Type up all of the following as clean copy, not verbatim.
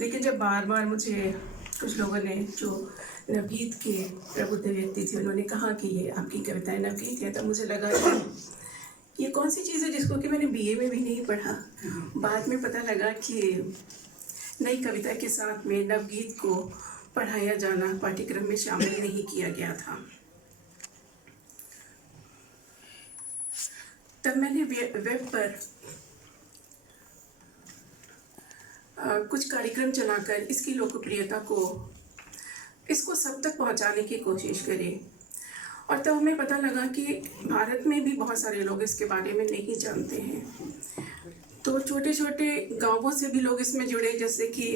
लेकिन जब बार बार मुझे कुछ लोगों ने, जो नवगीत के प्रबुद्ध व्यक्ति थे, उन्होंने कहा कि ये आपकी कविताएं नवगीत है, तब मुझे लगा कि ये कौन सी चीज़ है जिसको कि मैंने बीए में भी नहीं पढ़ा। बाद में पता लगा कि नई कविता के साथ में नवगीत को पढ़ाया जाना पाठ्यक्रम में शामिल नहीं किया गया था। तब मैंने वेब पर कुछ कार्यक्रम चलाकर इसकी लोकप्रियता को, इसको सब तक पहुंचाने की कोशिश करी। और तब हमें पता लगा कि भारत में भी बहुत सारे लोग इसके बारे में नहीं जानते हैं। तो छोटे छोटे गांवों से भी लोग इसमें जुड़े, जैसे कि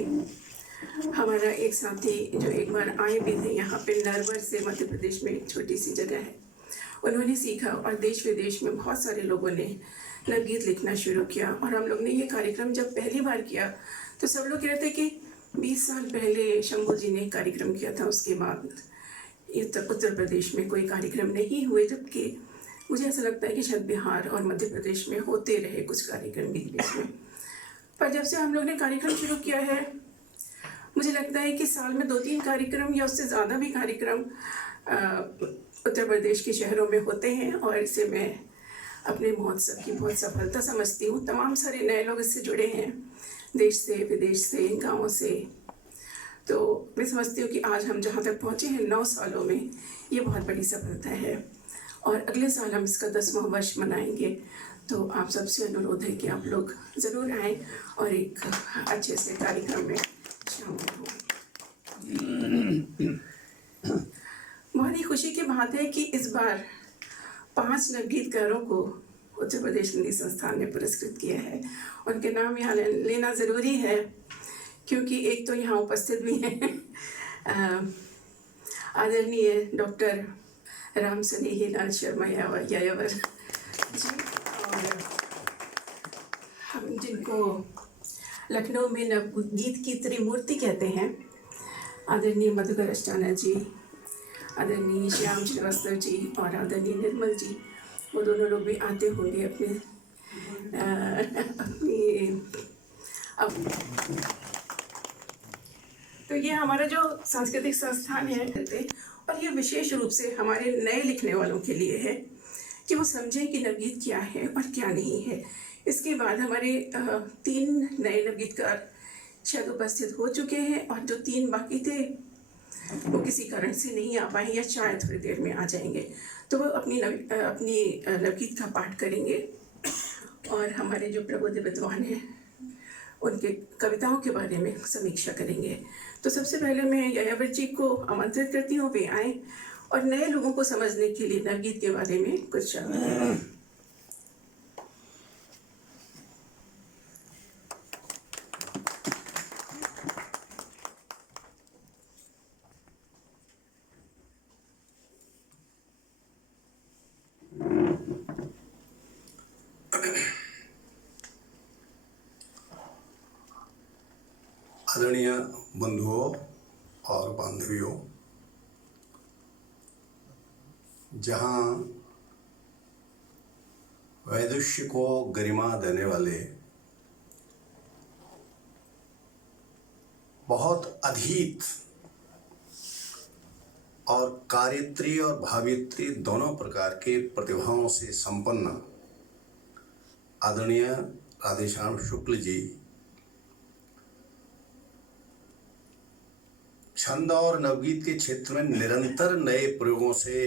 हमारा एक साथी जो एक बार आए भी थे यहाँ पे, नरवर से, मध्य प्रदेश में एक छोटी सी जगह है, उन्होंने सीखा और देश विदेश में बहुत सारे लोगों ने नवगीत लिखना शुरू किया। और हम लोग ने ये कार्यक्रम जब पहली बार किया तो सब लोग कह रहे थे कि 20 साल पहले शंभू जी ने कार्यक्रम किया था, उसके बाद उत्तर प्रदेश में कोई कार्यक्रम नहीं हुए। जबकि मुझे ऐसा लगता है कि शायद बिहार और मध्य प्रदेश में होते रहे कुछ कार्यक्रम बीच बीच में। पर जब से हम लोग ने कार्यक्रम शुरू किया है, मुझे लगता है कि साल में 2-3 कार्यक्रम या उससे ज़्यादा भी कार्यक्रम उत्तर प्रदेश के शहरों में होते हैं। और इससे मैं अपने महोत्सव की बहुत सफलता समझती हूँ। तमाम सारे नए लोग इससे जुड़े हैं, देश से, विदेश से, गाँवों से। तो मैं समझती हूँ कि आज हम जहाँ तक पहुँचे हैं 9 सालों में, ये बहुत बड़ी सफलता है। और अगले साल हम इसका 10वां वर्ष मनाएंगे। तो आप सबसे अनुरोध है कि आप लोग ज़रूर आएँ और एक अच्छे से कार्यक्रम में शामिल हों। बहुत ही खुशी की बात है कि इस बार 5 नवगीतकारों को उत्तर प्रदेश हिंदी संस्थान ने पुरस्कृत किया है। उनके नाम यहाँ लेना ज़रूरी है, क्योंकि एक तो यहाँ उपस्थित भी हैं आदरणीय डॉक्टर राम स्नेहीलाल शर्मा यायावर जी, और हम जिनको लखनऊ में नवगीत की त्रिमूर्ति कहते हैं, आदरणीय मधुकर अष्टाना जी, आदरणीय श्याम श्रीवास्तव जी और आदरणीय निर्मल जी, वो दोनों लोग भी आते होंगे अपने तो ये हमारा जो सांस्कृतिक संस्थान है, और ये विशेष रूप से हमारे नए लिखने वालों के लिए है कि वो समझें कि नवगीत क्या है और क्या नहीं है। इसके बाद हमारे 3 नए नवगीतकार शायद उपस्थित हो चुके हैं, और जो 3 बाकी थे वो किसी कारण से नहीं आ पाए या शायद थोड़ी देर में आ जाएंगे। तो वो अपनी नवगीत का पाठ करेंगे और हमारे जो प्रबुद्ध विद्वान हैं उनके कविताओं के बारे में समीक्षा करेंगे। तो सबसे पहले मैं यायावर जी को आमंत्रित करती हूँ, वे आएँ और नए लोगों को समझने के लिए नवगीत के बारे में कुछ आदरणीय बंधुओं और बांधवियों, जहाँ वैदुष्य को गरिमा देने वाले बहुत अधीत और कार्यत्री और भावित्री दोनों प्रकार के प्रतिभाओं से संपन्न आदरणीय राधेश्याम शुक्ल जी छंद और नवगीत के क्षेत्र में निरंतर नए प्रयोगों से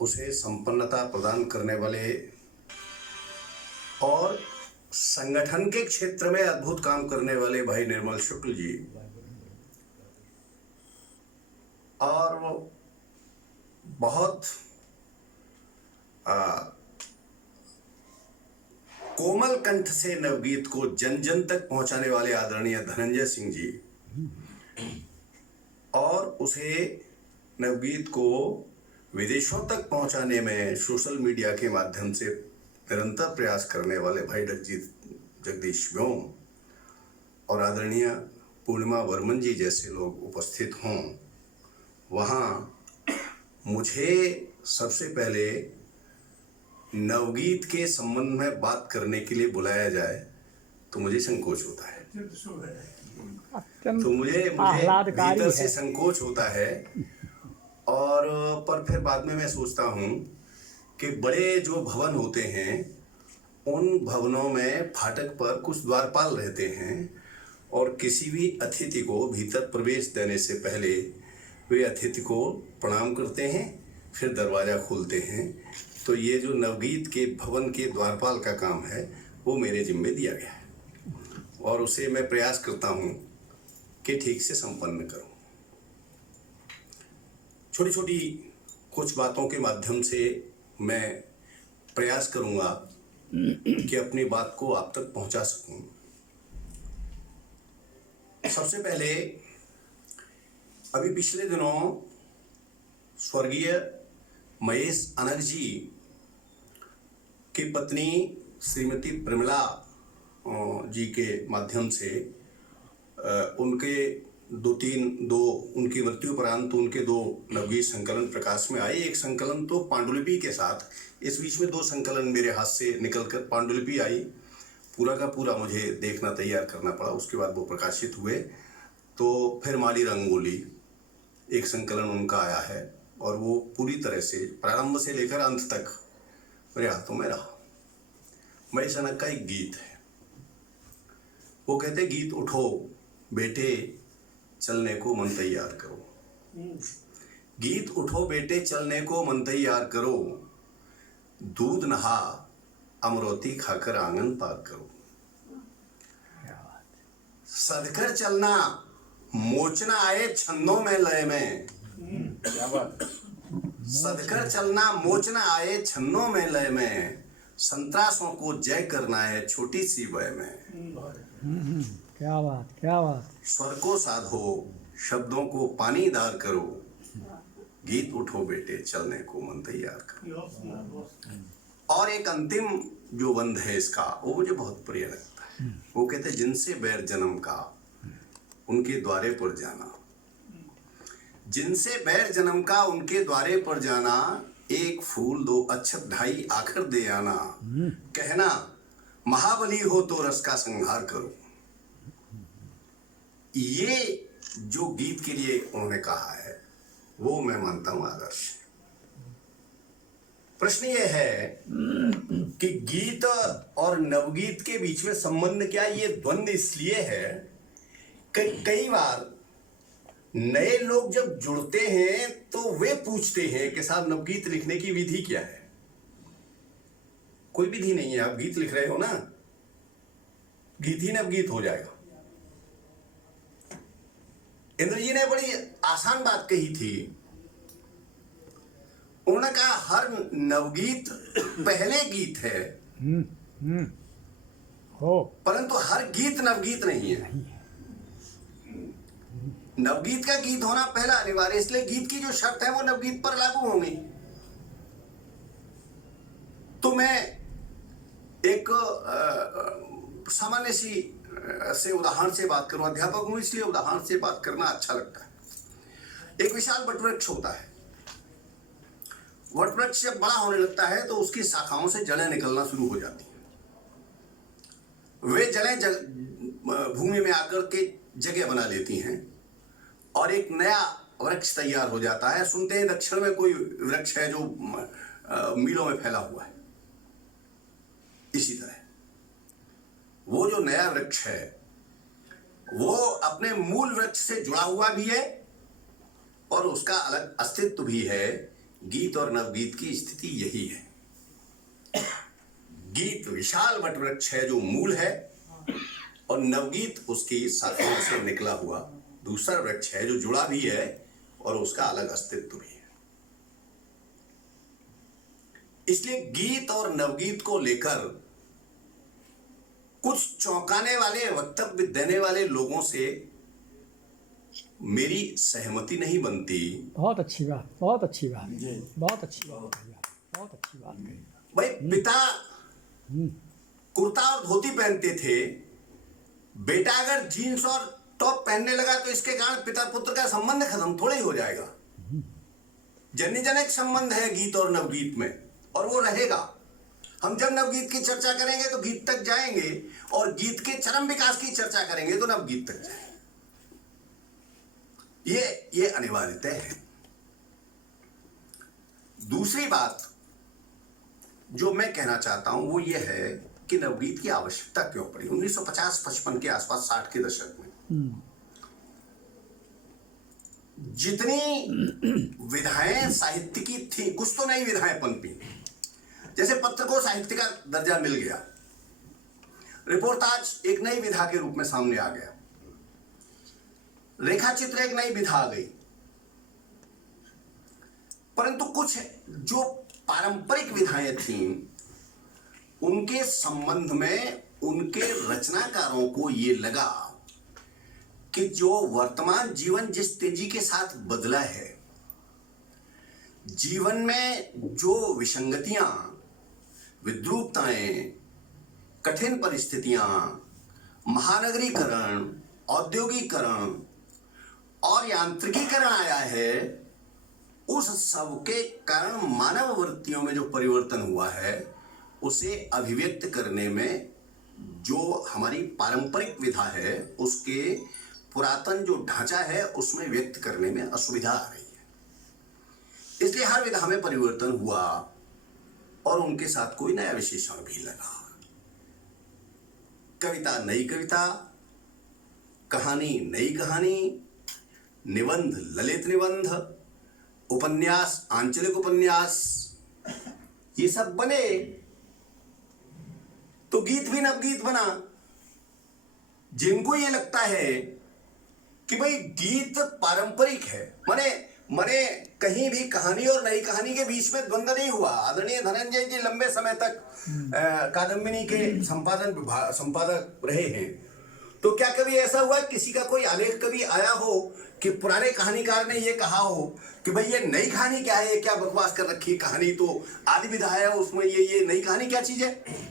उसे संपन्नता प्रदान करने वाले और संगठन के क्षेत्र में अद्भुत काम करने वाले भाई निर्मल शुक्ल जी, और वो बहुत कोमल कंठ से नवगीत को जन जन तक पहुंचाने वाले आदरणीय धनंजय सिंह जी, और उसे नवगीत को विदेशों तक पहुंचाने में सोशल मीडिया के माध्यम से निरंतर प्रयास करने वाले भाई जगदीश व्योम और आदरणीय पूर्णिमा वर्मन जी जैसे लोग उपस्थित हों। वहाँ मुझे सबसे पहले नवगीत के संबंध में बात करने के लिए बुलाया जाए, तो मुझे संकोच होता है, अत्यंत तो मुझे आह्लादकारी भीतर से है। संकोच होता है। और पर फिर बाद में मैं सोचता हूँ कि बड़े जो भवन होते हैं उन भवनों में फाटक पर कुछ द्वारपाल रहते हैं और किसी भी अतिथि को भीतर प्रवेश देने से पहले वे अतिथि को प्रणाम करते हैं, फिर दरवाज़ा खोलते हैं। तो ये जो नवगीत के भवन के द्वारपाल का काम है वो मेरे जिम्मे दिया गया है और उसे मैं प्रयास करता हूँ कि ठीक से संपन्न करूँ। छोटी छोटी कुछ बातों के माध्यम से मैं प्रयास करूँगा कि अपनी बात को आप तक पहुँचा सकूँ। सबसे पहले अभी पिछले दिनों स्वर्गीय महेश अनग जी की पत्नी श्रीमती प्रमिला जी के माध्यम से उनके उनकी मृत्युपरांत उनके 2 नवगीत संकलन प्रकाश में आए। एक संकलन तो पांडुलिपि के साथ, इस बीच में 2 संकलन मेरे हाथ से निकलकर पांडुलिपि आई, पूरा का पूरा मुझे देखना तैयार करना पड़ा, उसके बाद वो प्रकाशित हुए। तो फिर माली रंगोली एक संकलन उनका आया है और वो पूरी तरह से प्रारंभ से लेकर अंत तक मेरे हाथों में रहा। महेश अनग का एक गीत है, वो कहते गीत उठो बेटे चलने को मन तैयार करो, गीत उठो बेटे चलने को मन तैयार करो, दूध नहा अमरोती खाकर आंगन पार करो, सदकर चलना मोचना आए छंदों में लय में, क्या बात, सदकर चलना मोचना आए छन्नों में लय में, संतरासों को जय करना है छोटी सी वय में। क्या बात, क्या बात। स्वर को साधो शब्दों को पानीदार करो, गीत उठो बेटे चलने को मन तैयार करो। और एक अंतिम जो बंद है इसका वो मुझे बहुत प्रिय लगता है। वो कहते जिनसे बैर जन्म का उनके द्वारे पर जाना, जिनसे बैर जन्म का उनके द्वारे पर जाना, एक फूल 2 अक्षत ढाई आखिर दे आना, कहना महाबली हो तो रस का संहार करो। ये जो गीत के लिए उन्होंने कहा है वो मैं मानता हूं आदर्श। प्रश्न ये है कि गीत और नवगीत के बीच में संबंध क्या? ये द्वंद्व इसलिए है कि कई बार नए लोग जब जुड़ते हैं तो वे पूछते हैं कि साहब नवगीत लिखने की विधि क्या है? कोई विधि नहीं है, आप गीत लिख रहे हो ना, गीत ही नवगीत हो जाएगा। इंद्र जी ने बड़ी आसान बात कही थी, उन्होंने कहा हर नवगीत पहले गीत है हो, परंतु हर गीत नवगीत नहीं है। नवगीत का गीत होना पहला अनिवार्य, इसलिए गीत की जो शर्त है वो नवगीत पर लागू होंगी। तो मैं एक सामान्य सी से उदाहरण से बात करूं, अध्यापक हूं इसलिए उदाहरण से बात करना अच्छा लगता है। एक विशाल वटवृक्ष होता है, वटवृक्ष जब बड़ा होने लगता है तो उसकी शाखाओं से जड़ें निकलना शुरू हो जाती हैं। वे जड़ें भूमि में आकर के जगह बना लेती हैं और एक नया वृक्ष तैयार हो जाता है। सुनते हैं दक्षिण में कोई वृक्ष है जो मीलों में फैला हुआ है। इसी तरह वो जो नया वृक्ष है वो अपने मूल वृक्ष से जुड़ा हुआ भी है और उसका अलग अस्तित्व भी है। गीत और नवगीत की स्थिति यही है। गीत विशाल वटवृक्ष है जो मूल है और नवगीत उसकी शाखाओं से निकला हुआ दूसरा वृक्ष है जो जुड़ा भी है और उसका अलग अस्तित्व भी है। इसलिए गीत और नवगीत को लेकर कुछ चौंकाने वाले वक्तव्य देने वाले लोगों से मेरी सहमति नहीं बनती। बहुत अच्छी बात, बहुत अच्छी बात, बहुत अच्छी बात, बहुत अच्छी बात कही। भाई पिता कुर्ता और धोती पहनते थे, बेटा अगर जीन्स और टॉप पहनने लगा तो इसके कारण पिता पुत्र का संबंध खत्म थोड़ा ही हो जाएगा। जन्य जनक संबंध है गीत और नवगीत में और वो रहेगा। हम जब नवगीत की चर्चा करेंगे तो गीत तक जाएंगे, और गीत के चरम विकास की चर्चा करेंगे तो नवगीत तक जाएंगे। ये अनिवार्यता है। दूसरी बात जो मैं कहना चाहता हूं वो ये है कि नवगीत की आवश्यकता क्यों पड़ी 1950-55 के आसपास, 60 के दशक में। जितनी विधाएं साहित्य की थी, कुछ तो नई विधाएं पनपी। जैसे पत्र को साहित्य का दर्जा मिल गया, रिपोर्टाज एक नई विधा के रूप में सामने आ गया, रेखा चित्र एक नई विधा आ गई। परंतु कुछ जो पारंपरिक विधाएं थीं, उनके संबंध में उनके रचनाकारों को यह लगा कि जो वर्तमान जीवन जिस तेजी के साथ बदला है, जीवन में जो विसंगतियां, विद्रूपताएं, कठिन परिस्थितियां, महानगरीकरण, औद्योगिकरण और यांत्रिकीकरण आया है, उस सब के कारण मानव वृत्तियों में जो परिवर्तन हुआ है उसे अभिव्यक्त करने में जो हमारी पारंपरिक विधा है, उसके पुरातन जो ढांचा है उसमें व्यक्त करने में असुविधा आ रही है। इसलिए हर विधा में परिवर्तन हुआ और उनके साथ कोई नया विशेषण भी लगा। कविता नई कविता, कहानी नई कहानी, निबंध ललित निबंध, उपन्यास आंचलिक उपन्यास, ये सब बने तो गीत भी नवगीत बना। जिनको ये लगता है कि भाई गीत पारंपरिक है, मने कहीं भी कहानी और नई कहानी के बीच में द्वंद्व नहीं हुआ। आदरणीय धनंजय जी लंबे समय तक कादम्बिनी के संपादक रहे हैं, तो क्या कभी ऐसा हुआ किसी का कोई आलेख कभी आया हो कि पुराने कहानीकार ने ये कहा हो कि भाई ये नई कहानी क्या है, ये क्या बकवास कर रखी है, कहानी तो आदि विधा है, उसमें ये नई कहानी क्या चीज है?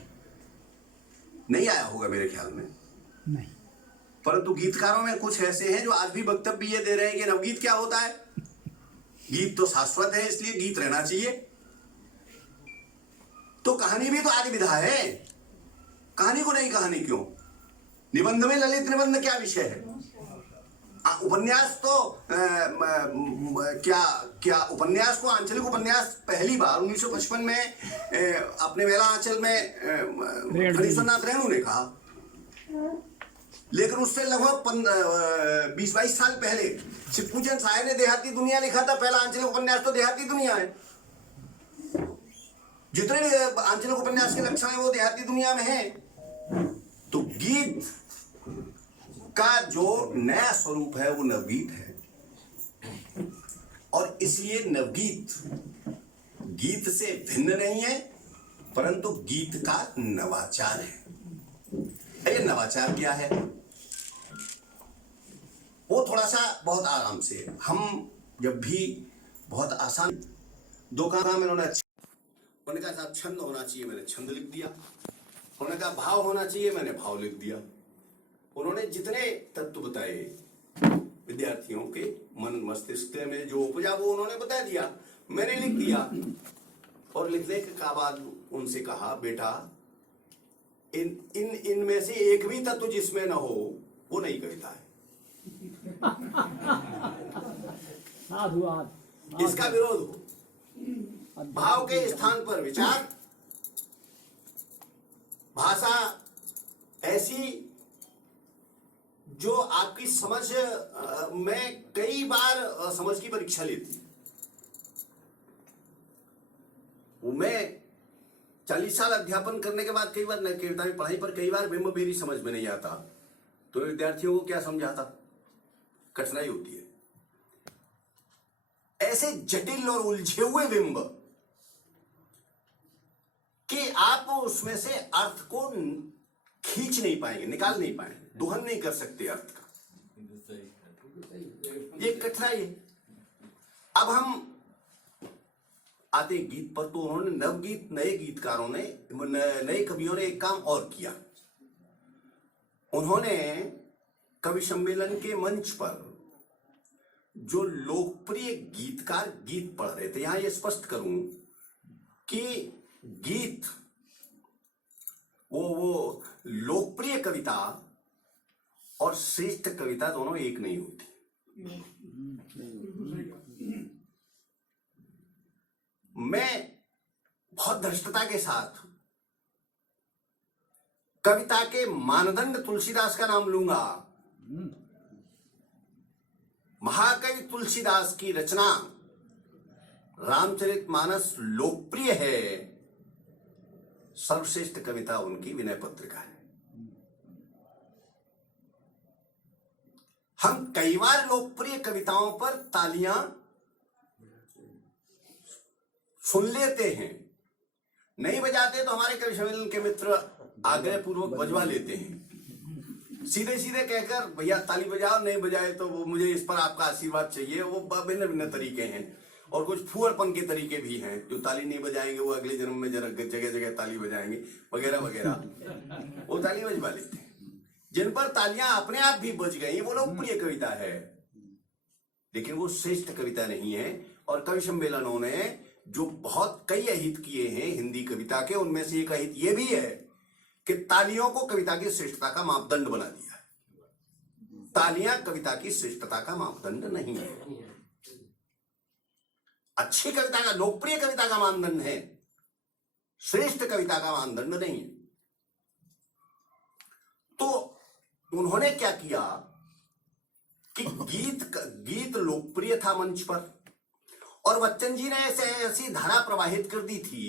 नहीं आया होगा मेरे ख्याल में। नहीं। परंतु गीतकारों में कुछ ऐसे हैं जो आज भी वक्तव्य ये दे रहे हैं कि नवगीत क्या होता है, गीत तो शाश्वत है इसलिए गीत रहना चाहिए। तो कहानी भी तो आदि विधा है, कहानी को नई कहानी क्यों? निबंध में ललित निबंध क्या विषय है? उपन्यास तो क्या उपन्यास को आंचलिक उपन्यास पहली बार 1955 में अपने वेला आंचल में हरीश्वरनाथ रेणु ने कहा, लेकिन उससे लगभग 20-22 साल पहले शिवपूजन साय ने देहाती दुनिया लिखा था। पहला आंचलिक उपन्यास तो देहाती दुनिया है। जितने आंचलिक उपन्यास के लक्षण है वो देहाती दुनिया में है। तो गीत का जो नया स्वरूप है वो नवगीत है, और इसलिए नवगीत गीत से भिन्न नहीं है, परंतु गीत का नवाचार है। ये नवाचार क्या है वो थोड़ा सा बहुत आराम से, हम जब भी बहुत आसान दो काम उन्होंने कहा साहब छंद होना चाहिए, मैंने छंद लिख दिया। उन्होंने कहा भाव होना चाहिए, मैंने भाव लिख दिया। उन्होंने जितने तत्व बताए विद्यार्थियों के मन मस्तिष्क में जो उपजा वो उन्होंने बता दिया, मैंने लिख दिया। और लिखने के बाद उनसे कहा बेटा इनमें से एक भी तत्व जिसमें न हो वो नहीं कविता है। इसका विरोध हो। भाव के स्थान पर विचार, भाषा ऐसी जो आपकी समझ में कई बार समझ की परीक्षा लेती है। वो मैं 40 साल अध्यापन करने के बाद कई बार कविता में पढ़ाई पर कई बार बिंब मेरी समझ में नहीं आता, तो विद्यार्थियों को क्या समझाता, कठिनाई होती है। ऐसे जटिल और उलझे हुए बिंब कि आप उसमें से अर्थ को खींच नहीं पाएंगे, निकाल नहीं पाएंगे, दोहन नहीं कर सकते अर्थ का। ये कठिनाई है। अब हम आते गीत पर, तो उन्होंने नवगीत, नए गीतकारों ने, नए कवियों ने एक काम और किया। उन्होंने कवि सम्मेलन के मंच पर जो लोकप्रिय गीतकार गीत पढ़ रहे थे, यहां ये स्पष्ट करूं कि गीत वो लोकप्रिय कविता और श्रेष्ठ कविता दोनों एक नहीं होती। मैं बहुत धृष्टता के साथ कविता के मानदंड तुलसीदास का नाम लूंगा। महाकवि तुलसीदास की रचना रामचरितमानस लोकप्रिय है, सर्वश्रेष्ठ कविता उनकी विनय पत्रिका है। हम कई बार लोकप्रिय कविताओं पर तालियां सुन लेते हैं, नहीं बजाते तो हमारे कवि सम्मेलन के मित्र आग्रह पूर्वक बजवा लेते हैं, सीधे सीधे कहकर भैया ताली बजाओ, नहीं बजाए तो वो मुझे इस पर आपका आशीर्वाद चाहिए। वो भिन्न भिन्न तरीके हैं और कुछ फुअरपन के तरीके भी हैं। जो ताली नहीं बजाएंगे वो अगले जन्म में जगह जगह ताली बजाएंगे वगैरह वगैरह, वो ताली बजवा लेते हैं। जिन पर तालियां अपने आप भी बज गई वो लोकप्रिय कविता है, लेकिन वो श्रेष्ठ कविता नहीं है। और कवि सम्मेलनों ने जो बहुत कई अहित किए हैं हिंदी कविता के, उनमें से एक अहित ये भी है कि तालियों को कविता की श्रेष्ठता का मापदंड बना दिया है। तालियां कविता की श्रेष्ठता का मापदंड नहीं है। अच्छी कविता का, लोकप्रिय कविता का मानदंड है, श्रेष्ठ कविता का मानदंड नहीं है। तो उन्होंने क्या किया कि गीत लोकप्रिय था मंच पर, और बच्चन जी ने ऐसी धारा प्रवाहित कर दी थी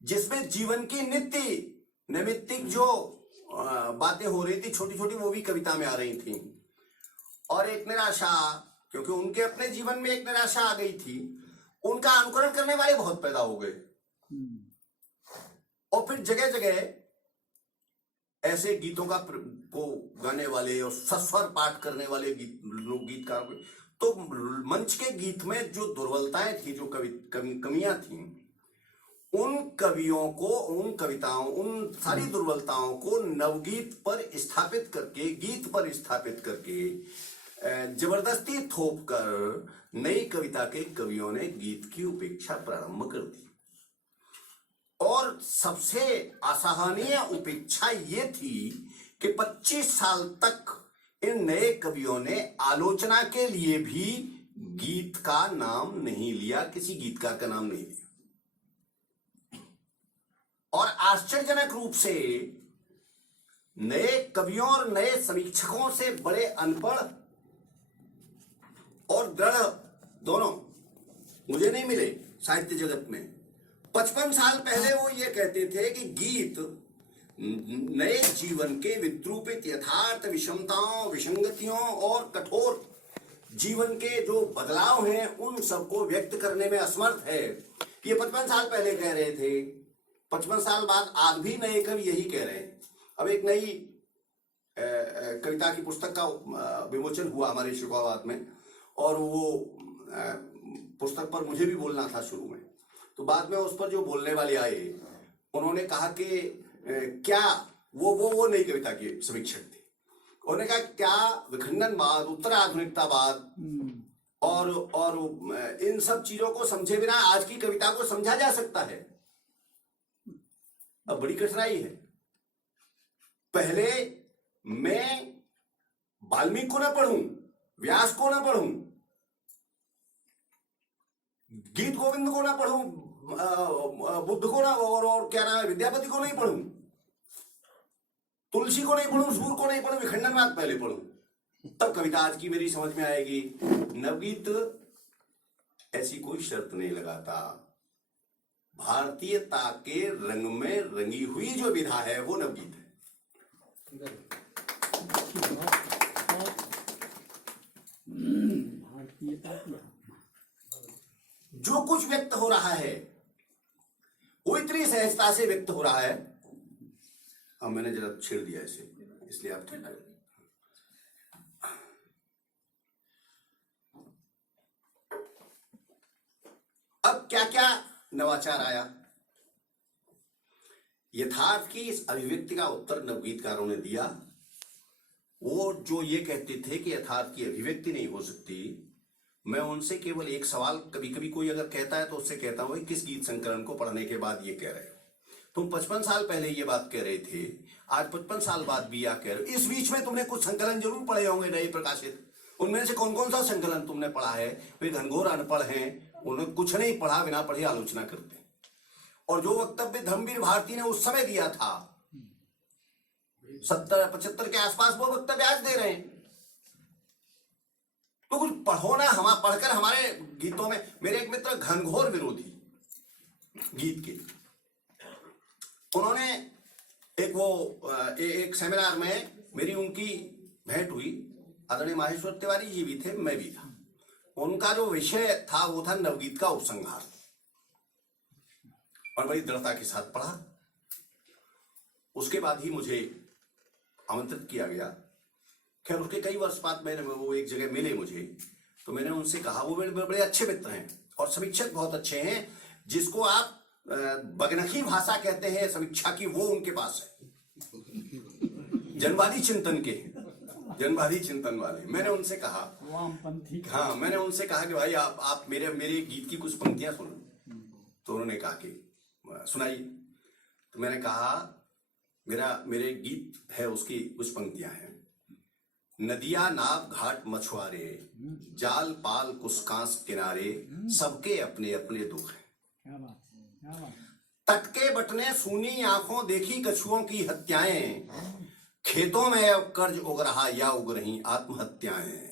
जिसमें जीवन की नित्य नैमित्तिक जो बातें हो रही थी छोटी छोटी, वो भी कविता में आ रही थी। और एक निराशा, क्योंकि उनके अपने जीवन में एक निराशा आ गई थी, उनका अनुकरण करने वाले बहुत पैदा हो गए। और फिर जगह जगह ऐसे गीतों को गाने वाले और सस्वर पाठ करने वाले लोक गीतकार, तो मंच के गीत में जो दुर्बलताएं थी, जो कमियां थी, उन कवियों को, उन कविताओं, उन सारी दुर्बलताओं को नवगीत पर स्थापित करके, गीत पर स्थापित करके जबरदस्ती थोप कर नई कविता के कवियों ने गीत की उपेक्षा प्रारंभ कर दी। और सबसे असहनीय उपेक्षा ये थी कि 25 साल तक इन नए कवियों ने आलोचना के लिए भी गीत का नाम नहीं लिया, किसी गीतकार का नाम नहीं लिया। और आश्चर्यजनक रूप से नए कवियों और नए समीक्षकों से बड़े अनपढ़ और दृढ़ दोनों मुझे नहीं मिले साहित्य जगत में। 55 साल पहले वो ये कहते थे कि गीत नए जीवन के विद्रूपित यथार्थ विषमताओं, विसंगतियों और कठोर जीवन के जो बदलाव हैं उन सबको व्यक्त करने में असमर्थ है। ये 55 साल पहले कह रहे थे। 55 साल बाद आज भी नए कवि यही कह रहे हैं। अब एक नई कविता की पुस्तक का विमोचन हुआ हमारे शिकोहाबाद में, और वो पुस्तक पर मुझे भी बोलना था शुरू में, तो बाद में उस पर जो बोलने वाले आए उन्होंने कहा कि क्या वो नई कविता के समीक्षक थे। उन्होंने कहा क्या विखंडनवाद, उत्तराधुनिकतावाद और इन सब चीजों को समझे बिना आज की कविता को समझा जा सकता है? अब बड़ी कठिनाई है। पहले मैं वाल्मीकि को ना पढ़ूं, व्यास को ना पढ़ूं, गीत गोविंद को ना पढ़ूं, बुद्ध को ना, और क्या नाम है, विद्यापति को नहीं पढ़ूं, तुलसी को नहीं पढ़ूं, सूर को नहीं पढ़ूं, विखंडनवाद पहले पढ़ूं, तब कविता आज की मेरी समझ में आएगी। नवगीत ऐसी कोई शर्त नहीं लगाता। भारतीयता के रंग में रंगी हुई जो विधा है वो नवगीत है। जो कुछ व्यक्त हो रहा है वो इतनी सहजता से व्यक्त हो रहा है। अब मैंने जरा छेड़ दिया इसे, इसलिए आप ठीक करें। अब क्या क्या नवाचार आया? यथार्थ की इस अभिव्यक्ति का उत्तर नवगीतकारों ने दिया। वो जो ये कहते थे कि यथार्थ की अभिव्यक्ति नहीं हो सकती, मैं उनसे केवल एक सवाल, कभी कभी कोई अगर कहता है तो उससे कहता हूं किस गीत संकलन को पढ़ने के बाद ये कह रहे हो, तुम 55 साल पहले ये बात कह रहे थे, आज 55 साल बाद भी या कह रहे हो। इस बीच में तुमने कुछ संकलन जरूर पढ़े होंगे नए प्रकाशित। उनमें से कौन कौन सा संकलन तुमने पढ़ा है? वे घनघोर अनपढ़ हैं, उन्होंने कुछ नहीं पढ़ा, बिना पढ़े आलोचना करते। और जो वक्तव्य धर्मवीर भारती ने उस समय दिया था 70-75 के आसपास, वो वक्तव्य आज दे रहे हैं। तो कुछ पढ़ो ना, हम पढ़कर हमारे गीतों में। मेरे एक मित्र घनघोर विरोधी गीत के, उन्होंने एक सेमिनार में मेरी उनकी भेंट हुई। आदरणीय माहेश्वर तिवारी जी भी थे, मैं भी था। उनका जो विषय था वो था नवगीत का उपसंहार, और बड़ी दृढ़ता के साथ पढ़ा। उसके बाद ही मुझे आमंत्रित किया गया। खैर उसके कई वर्ष बाद वो एक जगह मिले मुझे, तो मैंने उनसे कहा, वो बड़े अच्छे मित्र हैं और समीक्षक बहुत अच्छे हैं। जिसको आप बगनखी भाषा कहते हैं समीक्षा की, वो उनके पास है। जनवादी चिंतन के, जनवादी चिंतन वाले। मैंने उनसे कहा, वामपंथी, हाँ, मैंने उनसे कहा कि भाई आप मेरे गीत की कुछ पंक्तियां सुनो। तो उन्होंने कहा कि सुनाइए। तो मैंने कहा, मेरे गीत है, उसकी कुछ पंक्तियां हैं। नदिया नाव घाट मछुआरे, जाल पाल कुसकांस किनारे, सबके अपने अपने दुख हैं। क्या बात, क्या बात। तट के बटने सूनी आंखों देखी कछुओं की हत्याएं, खेतों में अब कर्ज उग रहा या उग रही आत्महत्याएं।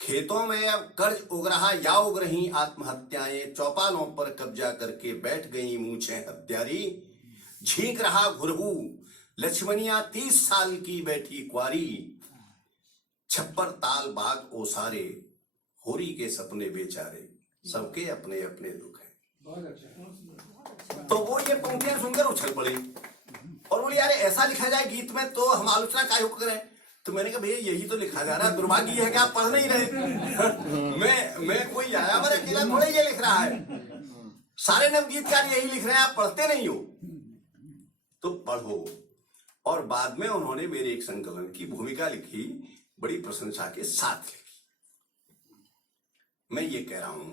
खेतों में अब कर्ज उग रहा या उग रही आत्महत्याएं, चौपालों पर कब्जा करके बैठ गई मूछें हत्यारी। झींक रहा घुरहू लक्ष्मणिया 30 साल की बैठी क्वारी, छप्पर ताल बाग ओसारे, होरी के सपने बेचारे, सबके अपने अपने दुख हैं। तो वो ये पंक्तियां सुनकर उछल पड़ी और बोली, यार ऐसा लिखा जाए गीत में तो हम आलोचना काहे को करें। तो मैंने कहा, भैया यही तो लिखा जा रहा है, दुर्भाग्य ये है कि आप पढ़ नहीं रहे। मैं कोई यायावर अकेला थोड़े ये लिख रहा है, सारे नवगीतकार यही लिख रहे हैं, आप पढ़ते नहीं हो। तो पढ़ो। और बाद में उन्होंने मेरे एक संकलन की भूमिका लिखी, बड़ी प्रशंसा के साथ लिखी। मैं ये कह रहा हूं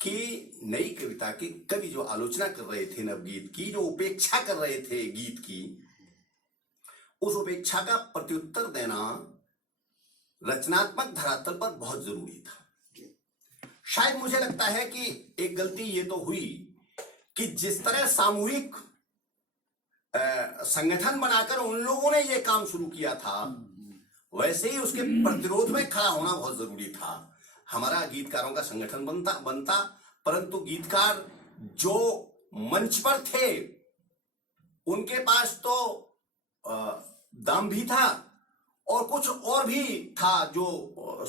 कि नई कविता के कवि जो आलोचना कर रहे थे नवगीत की, जो उपेक्षा कर रहे थे गीत की, उस उपेक्षा का प्रत्युत्तर देना रचनात्मक धरातल पर बहुत जरूरी था। शायद मुझे लगता है कि एक गलती ये तो हुई कि जिस तरह सामूहिक संगठन बनाकर उन लोगों ने ये काम शुरू किया था, वैसे ही उसके प्रतिरोध में खड़ा होना बहुत जरूरी था। हमारा गीतकारों का संगठन बनता, परंतु गीतकार जो मंच पर थे उनके पास तो दाम भी था और कुछ और भी था जो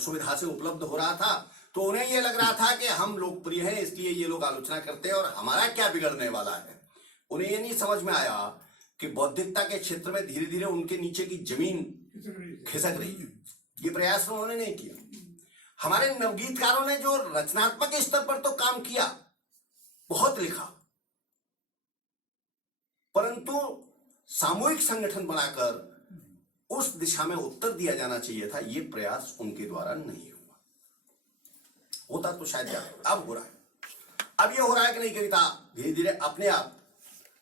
सुविधा से उपलब्ध हो रहा था। तो उन्हें यह लग रहा था कि हम लोकप्रिय हैं, इसलिए ये लोग आलोचना करते हैं और हमारा क्या बिगड़ने वाला है। उन्हें ये नहीं समझ में आया कि बौद्धिकता के क्षेत्र में धीरे धीरे उनके नीचे की जमीन खिसक रही है। ये प्रयास उन्होंने नहीं किया। हमारे नवगीतकारों ने जो रचनात्मक स्तर पर तो काम किया, बहुत लिखा, परंतु सामूहिक संगठन बनाकर उस दिशा में उत्तर दिया जाना चाहिए था, ये प्रयास उनके द्वारा नहीं हुआ। होता तो शायद अब हो रहा है। अब ये हो रहा है कि नई कविता धीरे धीरे अपने आप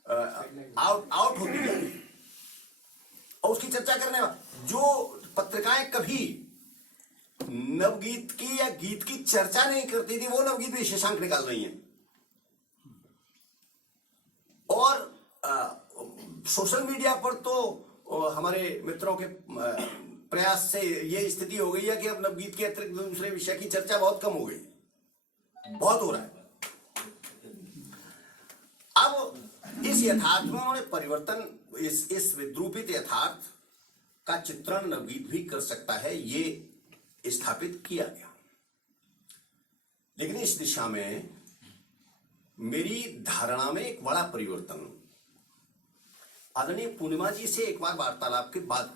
आउट होती जा रही है और उसकी चर्चा करने वाले जो पत्रिकाएं कभी नवगीत की या गीत की चर्चा नहीं करती थी, वो नवगीत विशेषांक निकाल रही हैं। और सोशल मीडिया पर तो हमारे मित्रों के प्रयास से ये स्थिति हो गई है कि अब नवगीत के अतिरिक्त दूसरे विषय की चर्चा बहुत कम हो गई, बहुत हो रहा है। अब इस यथार्थ में उन्होंने परिवर्तन, इस विद्रूपित यथार्थ का चित्रण नवगीत भी कर सकता है, ये स्थापित किया गया। लेकिन इस दिशा में मेरी धारणा में एक बड़ा परिवर्तन आदरणीय पूर्णिमा जी से एक बार वार्तालाप के बाद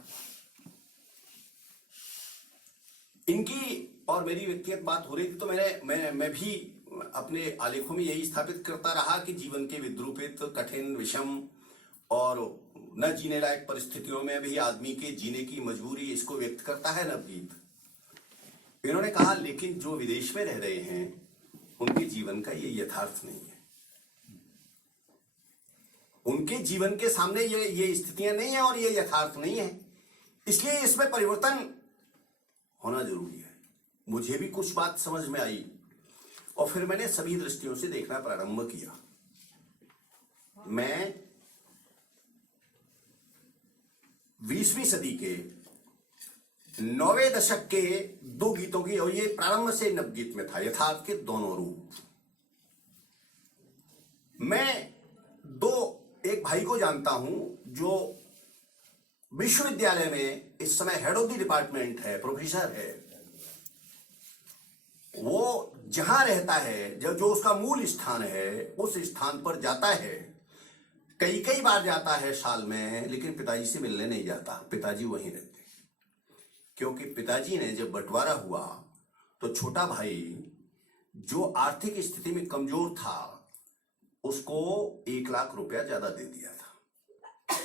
इनकी और मेरी व्यक्तिगत बात हो रही थी। तो मैं भी अपने आलेखों में यही स्थापित करता रहा कि जीवन के विद्रूपित, कठिन, विषम और न जीने लायक परिस्थितियों में भी आदमी के जीने की मजबूरी, इसको व्यक्त करता है नवगीत। इन्होंने कहा, लेकिन जो विदेश में रह रहे हैं उनके जीवन का ये यथार्थ नहीं है। उनके जीवन के सामने ये स्थितियां नहीं है और ये यथार्थ नहीं है, इसलिए इसमें परिवर्तन होना जरूरी है। मुझे भी कुछ बात समझ में आई और फिर मैंने सभी दृष्टियों से देखना प्रारंभ किया। मैं 20वीं सदी के 9वें दशक के दो गीतों की, और ये प्रारंभ से नवगीत में था, यथार्थ के दोनों रूप। मैं एक भाई को जानता हूं जो विश्वविद्यालय में इस समय हेड ऑफ द डिपार्टमेंट है, प्रोफेसर है। वो जहां रहता है, जो उसका मूल स्थान है, उस स्थान पर जाता है, कई बार जाता है साल में, लेकिन पिताजी से मिलने नहीं जाता। पिताजी वहीं रहते, क्योंकि पिताजी ने जब बंटवारा हुआ तो छोटा भाई जो आर्थिक स्थिति में कमजोर था उसको 1 लाख रुपया ज्यादा दे दिया था।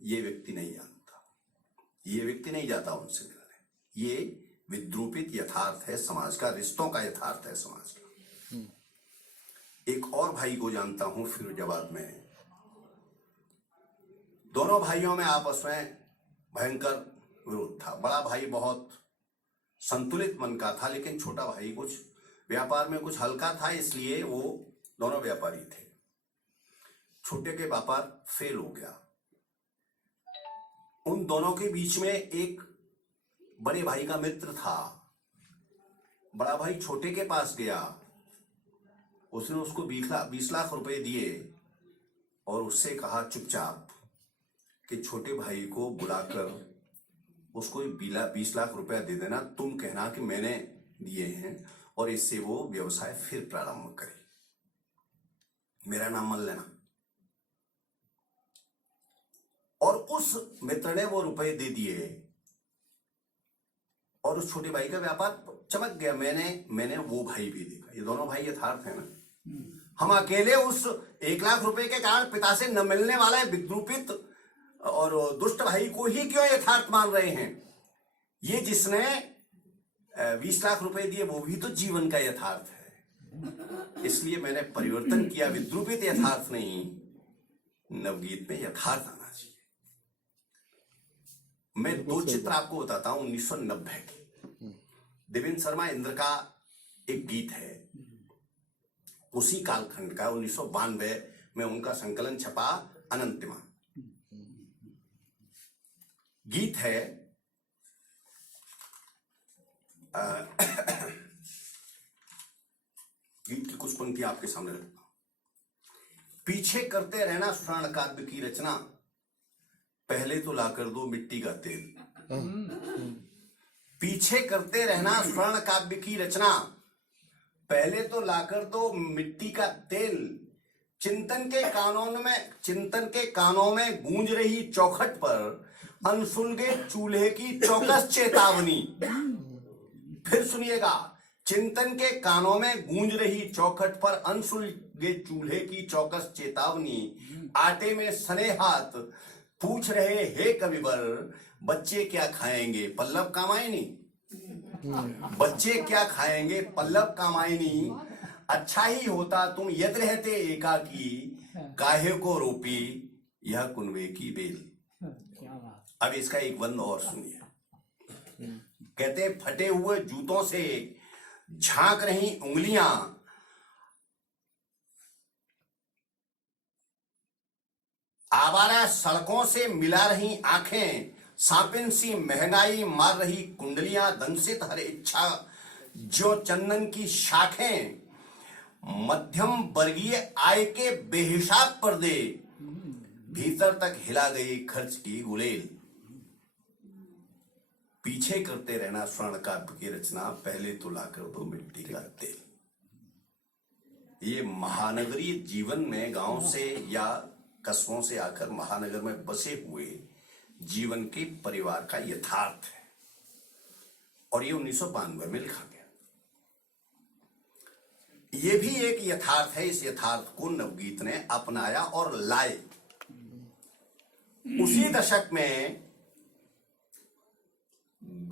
ये व्यक्ति नहीं जानता, ये व्यक्ति नहीं जाता उनसे मिलने। ये विद्रूपित यथार्थ है समाज का, रिश्तों का यथार्थ है समाज का। एक और भाई को जानता हूं फिरोजाबाद में। दोनों भाइयों में आपस में भयंकर विरोध था। बड़ा भाई बहुत संतुलित मन का था, लेकिन छोटा भाई कुछ व्यापार में कुछ हल्का था, इसलिए वो दोनों व्यापारी थे। छोटे के व्यापार फेल हो गया। उन दोनों के बीच में एक बड़े भाई का मित्र था। बड़ा भाई छोटे के पास गया, उसने उसको 20 लाख रुपए दिए और उससे कहा चुपचाप कि छोटे भाई को बुलाकर उसको 20 लाख रुपया दे देना, तुम कहना कि मैंने दिए हैं, और इससे वो व्यवसाय फिर प्रारंभ करे, मेरा नाम मान लेना। और उस मित्र ने वो रुपए दे दिए और उस छोटे भाई का व्यापार चमक गया। मैंने वो भाई भी देखा। ये दोनों भाई यथार्थ है ना। हम अकेले उस 1 लाख रुपए के कारण पिता से न मिलने वाला विद्रूपित और दुष्ट भाई को ही क्यों यथार्थ मान रहे हैं? ये जिसने 20 लाख रुपए दिए वो भी तो जीवन का यथार्थ है। इसलिए मैंने परिवर्तन किया, विद्रूपित यथार्थ नहीं, नवगीत में यथार्थ आना चाहिए। मैं 2 चित्र आपको बताता हूं 1990 की। देवेंद्र शर्मा इंद्र का एक गीत है, उसी कालखंड का, 1992 में उनका संकलन छपा, अनंतिमा गीत है। गीत की कुछ पंक्ति आपके सामने रखता हूं। पीछे करते रहना स्वर्ण काव्य की रचना, पहले तो लाकर दो मिट्टी का तेल। पीछे करते रहना स्वर्ण काव्य की रचना, पहले तो लाकर दो मिट्टी का तेल। चिंतन के कानों में गूंज रही चौखट पर अनसुलगे चूल्हे की चौकस चेतावनी। फिर सुनिएगा, चिंतन के कानों में गूंज रही चौखट पर अनसुलगे चूल्हे की चौकस चेतावनी। आटे में सने हाथ पूछ रहे हे कविवर, बच्चे क्या खाएंगे पल्लव कामायनी। बच्चे क्या खाएंगे पल्लव कामायनी। अच्छा ही होता तुम यद रहते एकाकी, काहे को रोपी यह कुनवे की बेल। अब इसका एक बंद और सुनिए। कहते फटे हुए जूतों से झांक रही उंगलियां, आवारा सड़कों से मिला रही आंखें, सांपिन सी महंगाई मार रही कुंडलियां, दंसित हर इच्छा जो चंदन की शाखें, मध्यम वर्गीय आय के बेहिसाब पर्दे, भीतर तक हिला गई खर्च की गुलेल। पीछे करते रहना स्वर्ण काव्य की रचना, पहले तो लाकर दो मिट्टी का तेल। ये महानगरीय जीवन में गांव से या कस्बों से आकर महानगर में बसे हुए जीवन के परिवार का यथार्थ है, और ये 1992 में लिखा गया। ये भी एक यथार्थ है। इस यथार्थ को नवगीत ने अपनाया और लाए। उसी दशक में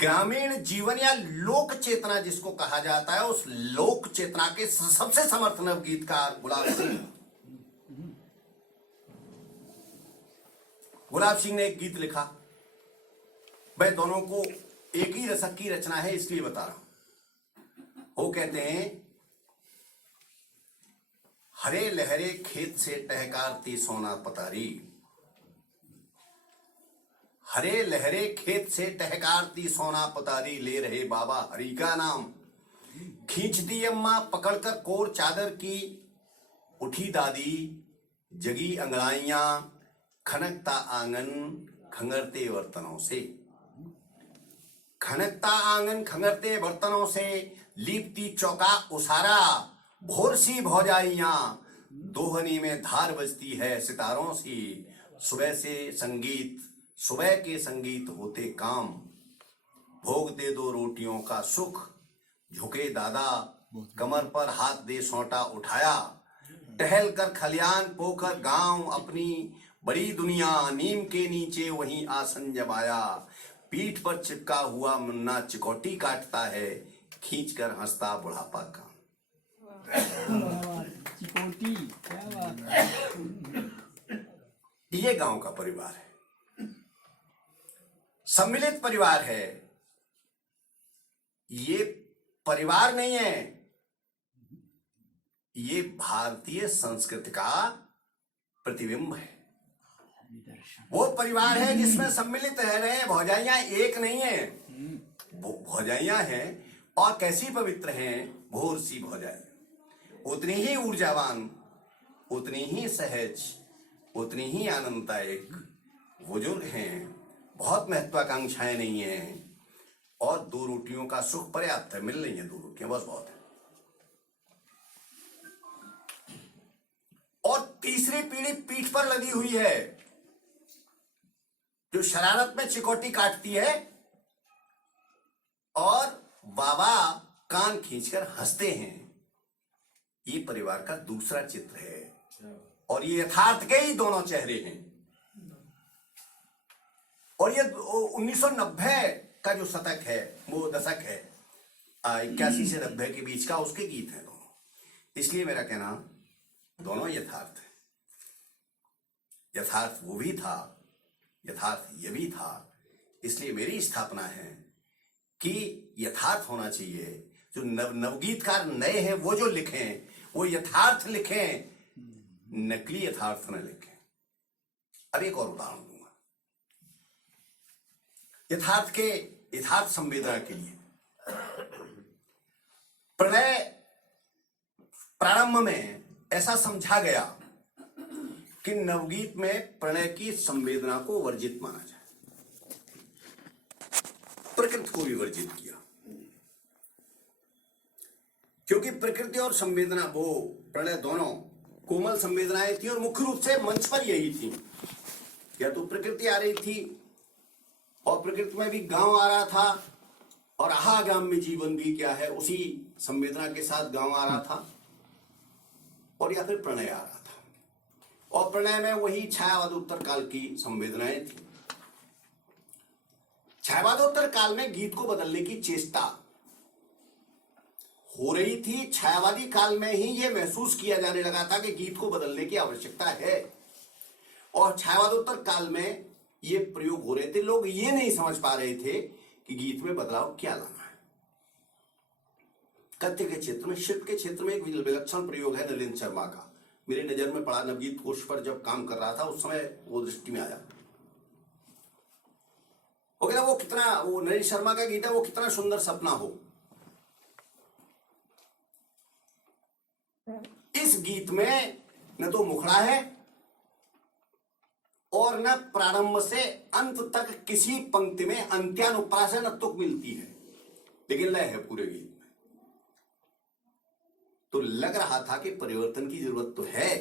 ग्रामीण जीवन या लोक चेतना जिसको कहा जाता है, उस लोक चेतना के सबसे समर्थ नवगीतकार गुलाब सिंह गुलाब सिंह ने एक गीत लिखा, वह दोनों को एक ही रसक की रचना है इसलिए बता रहा हूं। वो कहते हैं, हरे लहरे खेत से टहकारती सोना पतारी, हरे लहरे खेत से टहकारती सोना पतारी, ले रहे बाबा हरि का नाम, खींचती अम्मा पकड़कर कोर चादर की, उठी दादी जगी अंगड़ाइयां, खनकता आंगन खंगरते बर्तनों से, खनकता आंगन खंगरते बर्तनों से, लीपती चौका उसारा, भोर सी भौजाइयां, दोहनी में धार बजती है सितारों सी, सुबह से संगीत, सुबह के संगीत होते काम, भोगते दो रोटियों का सुख, झुके दादा कमर पर हाथ दे सोंटा उठाया, टहल कर खलियान पोकर गांव अपनी बड़ी दुनिया, नीम के नीचे वहीं आसन जमाया, पीठ पर चिपका हुआ मुन्ना चिकोटी काटता है, खींच कर हंसता बुढ़ापा का। चिकोटी, क्या बात है। ये गांव का परिवार है, सम्मिलित परिवार है। ये परिवार नहीं है, ये भारतीय संस्कृति का प्रतिबिंब है। वो परिवार है जिसमें सम्मिलित रह रहे हैं, भौजाइयां एक नहीं है, भौजाइयां हैं, और कैसी पवित्र हैं, भोर सी भौजाई, उतनी ही ऊर्जावान, उतनी ही सहज, उतनी ही आनंददायक, बुजुर्ग हैं, बहुत महत्वाकांक्षाएं नहीं है, और दो रोटियों का सुख पर्याप्त है, मिल रही है दो रोटियां, बस बहुत है। और तीसरी पीढ़ी पीठ पर लगी हुई है, जो शरारत में चिकोटी काटती है, और बाबा कान खींचकर हंसते हैं। ये परिवार का दूसरा चित्र है, और ये यथार्थ के ही दोनों चेहरे हैं। और ये 1990 का जो शतक है, वो दशक है 81 से 90 के बीच का, उसके गीत हैं दोनों। इसलिए मेरा कहना, दोनों यथार्थ है। यथार्थ वो भी था, यथार्थ ये भी था। इसलिए मेरी स्थापना है कि यथार्थ होना चाहिए। जो नवगीतकार नए हैं, वो जो लिखें, वो यथार्थ लिखें, नकली यथार्थ न लिखें। अब एक और उदाहरण दूंगा यथार्थ संवेदना के लिए। प्रणय प्रारंभ में ऐसा समझा गया कि नवगीत में प्रणय की संवेदना को वर्जित माना जाए, प्रकृति को भी वर्जित किया, क्योंकि प्रकृति और संवेदना, वो प्रणय, दोनों कोमल संवेदनाएं थी, और मुख्य रूप से मंच पर यही थी। या तो प्रकृति आ रही थी, और प्रकृति में भी गांव आ रहा था, और आहा गांव में जीवन भी क्या है, उसी संवेदना के साथ गांव आ रहा था, और या फिर प्रणय आ रहा था, और प्रणय में वही छायावादोत्तर काल की संवेदनाएं थी। छायावादोत्तर काल में गीत को बदलने की चेष्टा हो रही थी। छायावादी काल में ही यह महसूस किया जाने लगा था कि गीत को बदलने की आवश्यकता है, और छायावादोत्तर काल में ये प्रयोग हो रहे थे। लोग ये नहीं समझ पा रहे थे कि गीत में बदलाव क्या लाना है। कथ्य के क्षेत्र में, शिल्प के क्षेत्र में एक विलक्षण प्रयोग है नलिन शर्मा का। मेरे नजर में पड़ा, नवगीत कोश पर जब काम कर रहा था उस समय वो दृष्टि में आया। वो कितना, वो नलिन शर्मा का गीत है, वो कितना सुंदर सपना हो। इस गीत में न तो मुखड़ा है, और न प्रारंभ से अंत तक किसी पंक्ति में अंत्यानुप्रास न तुक मिलती है, लेकिन लय है पूरे गीत में। तो लग रहा था कि परिवर्तन की जरूरत तो है,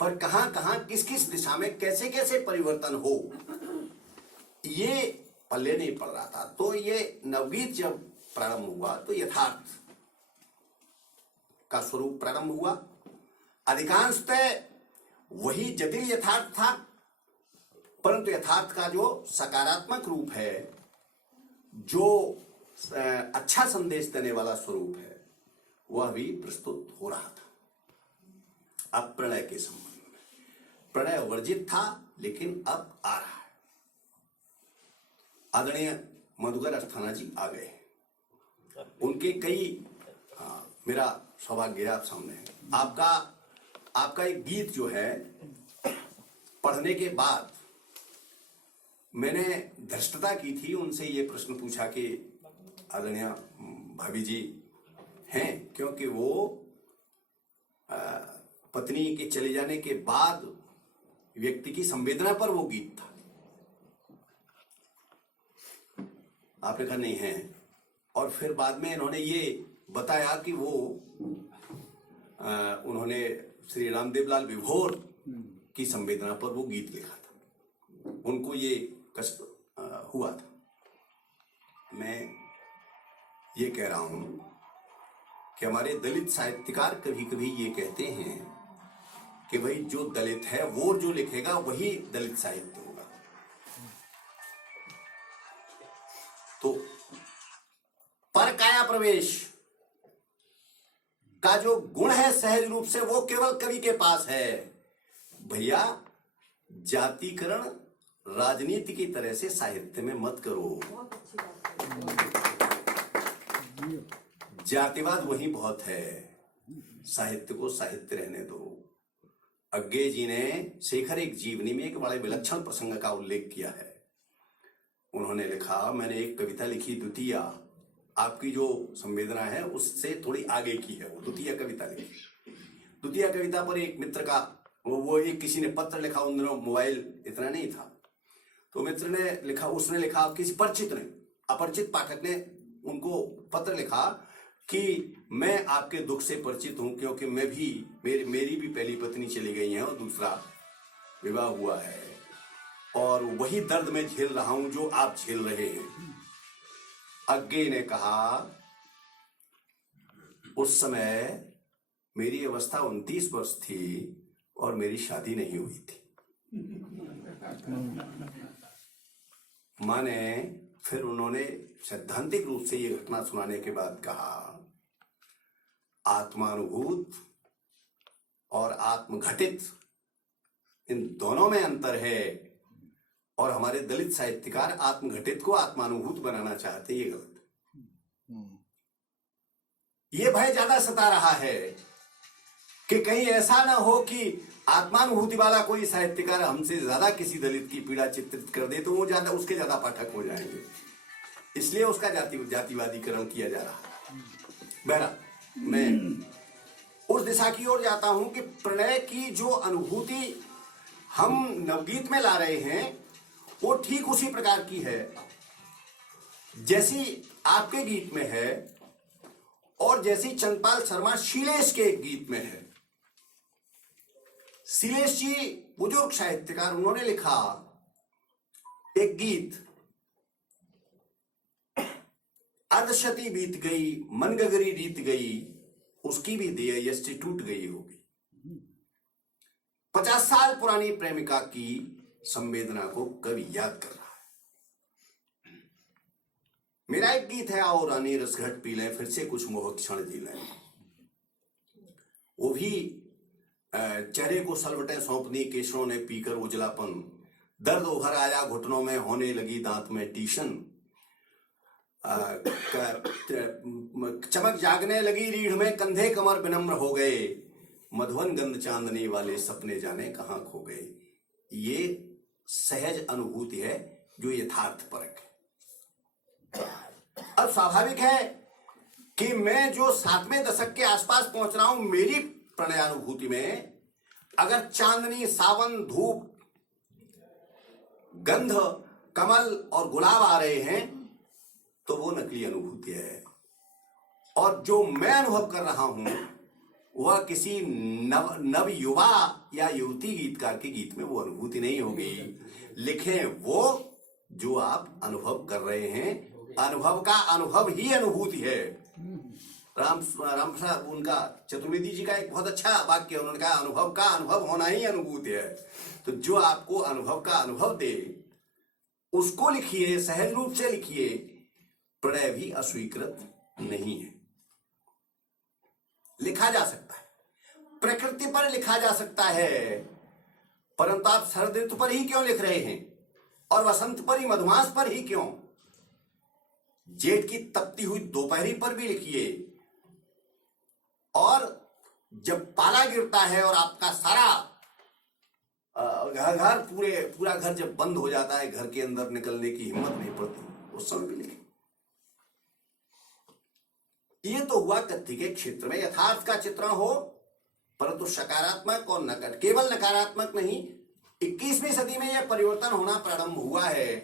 पर कहां कहां, किस किस दिशा में, कैसे कैसे परिवर्तन हो, ये पल्ले नहीं पड़ रहा था। तो ये नवगीत जब प्रारंभ हुआ तो यथार्थ का स्वरूप प्रारंभ हुआ। अधिकांशतः वही जटिल यथार्थ था, परंतु यथार्थ का जो सकारात्मक रूप है, जो अच्छा संदेश देने वाला स्वरूप है, वह भी प्रस्तुत हो रहा था। अब प्रणय के संबंध में, प्रणय वर्जित था, लेकिन अब आ रहा है। आदरणीय मधुकर अस्थाना जी आ गए। उनके कई मेरा सौभाग्य आप सामने है। आपका एक गीत जो है पढ़ने के बाद मैंने धृष्टता की थी, उनसे ये प्रश्न पूछा कि आदरणीय भाभी जी हैं, क्योंकि वो पत्नी के चले जाने के बाद व्यक्ति की संवेदना पर वो गीत था। आपने कहा नहीं है, और फिर बाद में इन्होंने ये बताया कि वो उन्होंने श्री रामदेव लाल विभोर की संवेदना पर वो गीत लिखा था, उनको ये कष्ट हुआ था। मैं ये कह रहा हूं कि हमारे दलित साहित्यकार कभी कभी ये कहते हैं कि भाई जो दलित है वो जो लिखेगा वही दलित साहित्य होगा। तो परकाया प्रवेश का जो गुण है सहज रूप से वो केवल कवि के पास है। भैया जातिकरण राजनीति की तरह से साहित्य में मत करो। जातिवाद वही बहुत है, साहित्य को साहित्य रहने दो। अज्ञे जी ने शेखर एक जीवनी में एक बड़े विलक्षण प्रसंग का उल्लेख किया है। उन्होंने लिखा, मैंने एक कविता लिखी द्वितीया, आपकी जो संवेदना है उससे थोड़ी आगे की है, वो द्वितीय कविता लिखी। द्वितीय कविता पर एक मित्र का वो एक किसी ने पत्र लिखा, उन दिनों मोबाइल इतना नहीं था, तो मित्र ने लिखा, उसने लिखा, किसी परिचित ने, अपरिचित पाठक ने उनको पत्र लिखा कि मैं आपके दुख से परिचित हूं, क्योंकि मैं भी मेरी भी पहली पत्नी चली गई है और दूसरा विवाह हुआ है, और वही दर्द मैं झेल रहा हूं जो आप झेल रहे हैं। अज्ञे ने कहा, उस समय मेरी अवस्था 29 वर्ष थी और मेरी शादी नहीं हुई थी। माने फिर उन्होंने सैद्धांतिक रूप से ये घटना सुनाने के बाद कहा, आत्मानुभूत और आत्मघटित इन दोनों में अंतर है, और हमारे दलित साहित्यकार आत्मघटित को आत्मानुभूत बनाना चाहते, ये गलत। ये भय ज्यादा सता रहा है कि कहीं ऐसा ना हो कि आत्मानुभूति वाला कोई साहित्यकार हमसे ज्यादा किसी दलित की पीड़ा चित्रित कर दे, तो वो ज्यादा उसके ज्यादा पाठक हो जाएंगे, इसलिए उसका जातिवादीकरण किया जा रहा है। बहरहाल मैं उस दिशा की ओर जाता हूं कि प्रणय की जो अनुभूति हम नवगीत में ला रहे हैं वो ठीक उसी प्रकार की है जैसी आपके गीत में है, और जैसी चंद्रपाल शर्मा शीलेश के एक गीत में है। शीलेश जी बुजुर्ग साहित्यकार, उन्होंने लिखा एक गीत, अर्धशती बीत गई मन गगरी रीत गई, उसकी भी देय यष्टि टूट गई होगी। 50 साल पुरानी प्रेमिका की संवेदना को कवि याद कर रहा है। मेरा एक गीत है, आओ रानी रसघट पी लें, फिर से कुछ मोह क्षण जी लें। वो भी चेहरे को सलवटें सौंपनी केशों ने पीकर उजलापन, दर्द उभर आया घुटनों में, होने लगी दांत में टीशन, चमक जागने लगी रीढ़ में, कंधे कमर विनम्र हो गए, मधुवन गंध चांदनी वाले सपने जाने कहां खो गए। ये सहज अनुभूति है जो यथार्थ परक है। अब स्वाभाविक है कि मैं जो 7वें दशक के आसपास पहुंच रहा हूं, मेरी प्रणयानुभूति में अगर चांदनी, सावन, धूप, गंध, कमल और गुलाब आ रहे हैं तो वो नकली अनुभूति है, और जो मैं अनुभव कर रहा हूं वह किसी नव युवा या युवती गीतकार के गीत में वो अनुभूति नहीं होगी। लिखें वो जो आप अनुभव कर रहे हैं, अनुभव का अनुभव ही अनुभूति है। राम प्रसाद, उनका चतुर्वेदी जी का एक बहुत अच्छा वाक्य, उन्होंने कहा अनुभव का अनुभव होना ही अनुभूति है। तो जो आपको अनुभव का अनुभव दे उसको लिखिए, सहज रूप से लिखिए। प्रणय भी अस्वीकृत नहीं है, लिखा जा सकता है, प्रकृति पर लिखा जा सकता है, परंतु आप शरद ऋतु पर ही क्यों लिख रहे हैं और वसंत पर ही, मधुमास पर ही क्यों? जेठ की तपती हुई दोपहरी पर भी लिखिए। और जब पाला गिरता है और आपका सारा घर पूरा घर जब बंद हो जाता है, घर के अंदर निकलने की हिम्मत नहीं पड़ती, उस समय भी लिखें। ये तो हुआ कथ्य के क्षेत्र में यथार्थ का चित्रण हो, परंतु सकारात्मक और केवल नकारात्मक नहीं। 21वीं सदी में यह परिवर्तन होना प्रारंभ हुआ है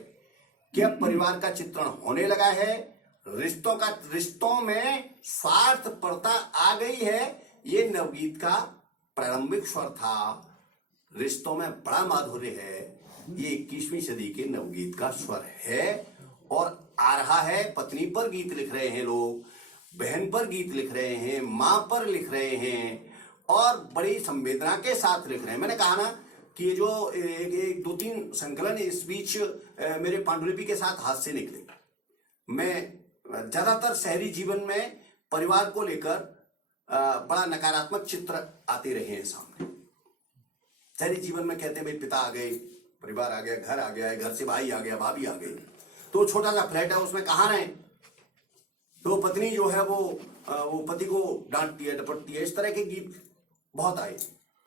कि अब परिवार का चित्रण होने लगा है, रिश्तों में स्वार्थपरता आ गई है। ये नवगीत का प्रारंभिक स्वर था, रिश्तों में बड़ा माधुर्य है, ये 21वीं सदी के नवगीत का स्वर है और आ रहा है। पत्नी पर गीत लिख रहे हैं लोग, बहन पर गीत लिख रहे हैं, माँ पर लिख रहे हैं और बड़ी संवेदना के साथ लिख रहे हैं। मैंने कहा ना कि ये जो एक 2-3 संकलन इस बीच मेरे पांडुलिपि के साथ हाथ से निकले। मैं ज्यादातर शहरी जीवन में परिवार को लेकर बड़ा नकारात्मक चित्र आते रहे हैं सामने। शहरी जीवन में कहते हैं भाई पिता आ गए, परिवार आ गया, घर आ गया है, घर से भाई आ गया, भाभी आ गई, तो छोटा सा फ्लैट है, उसमें कहाँ रहे। तो पत्नी जो है वो पति को डांटती है, डपटती है। इस तरह के गीत बहुत आए।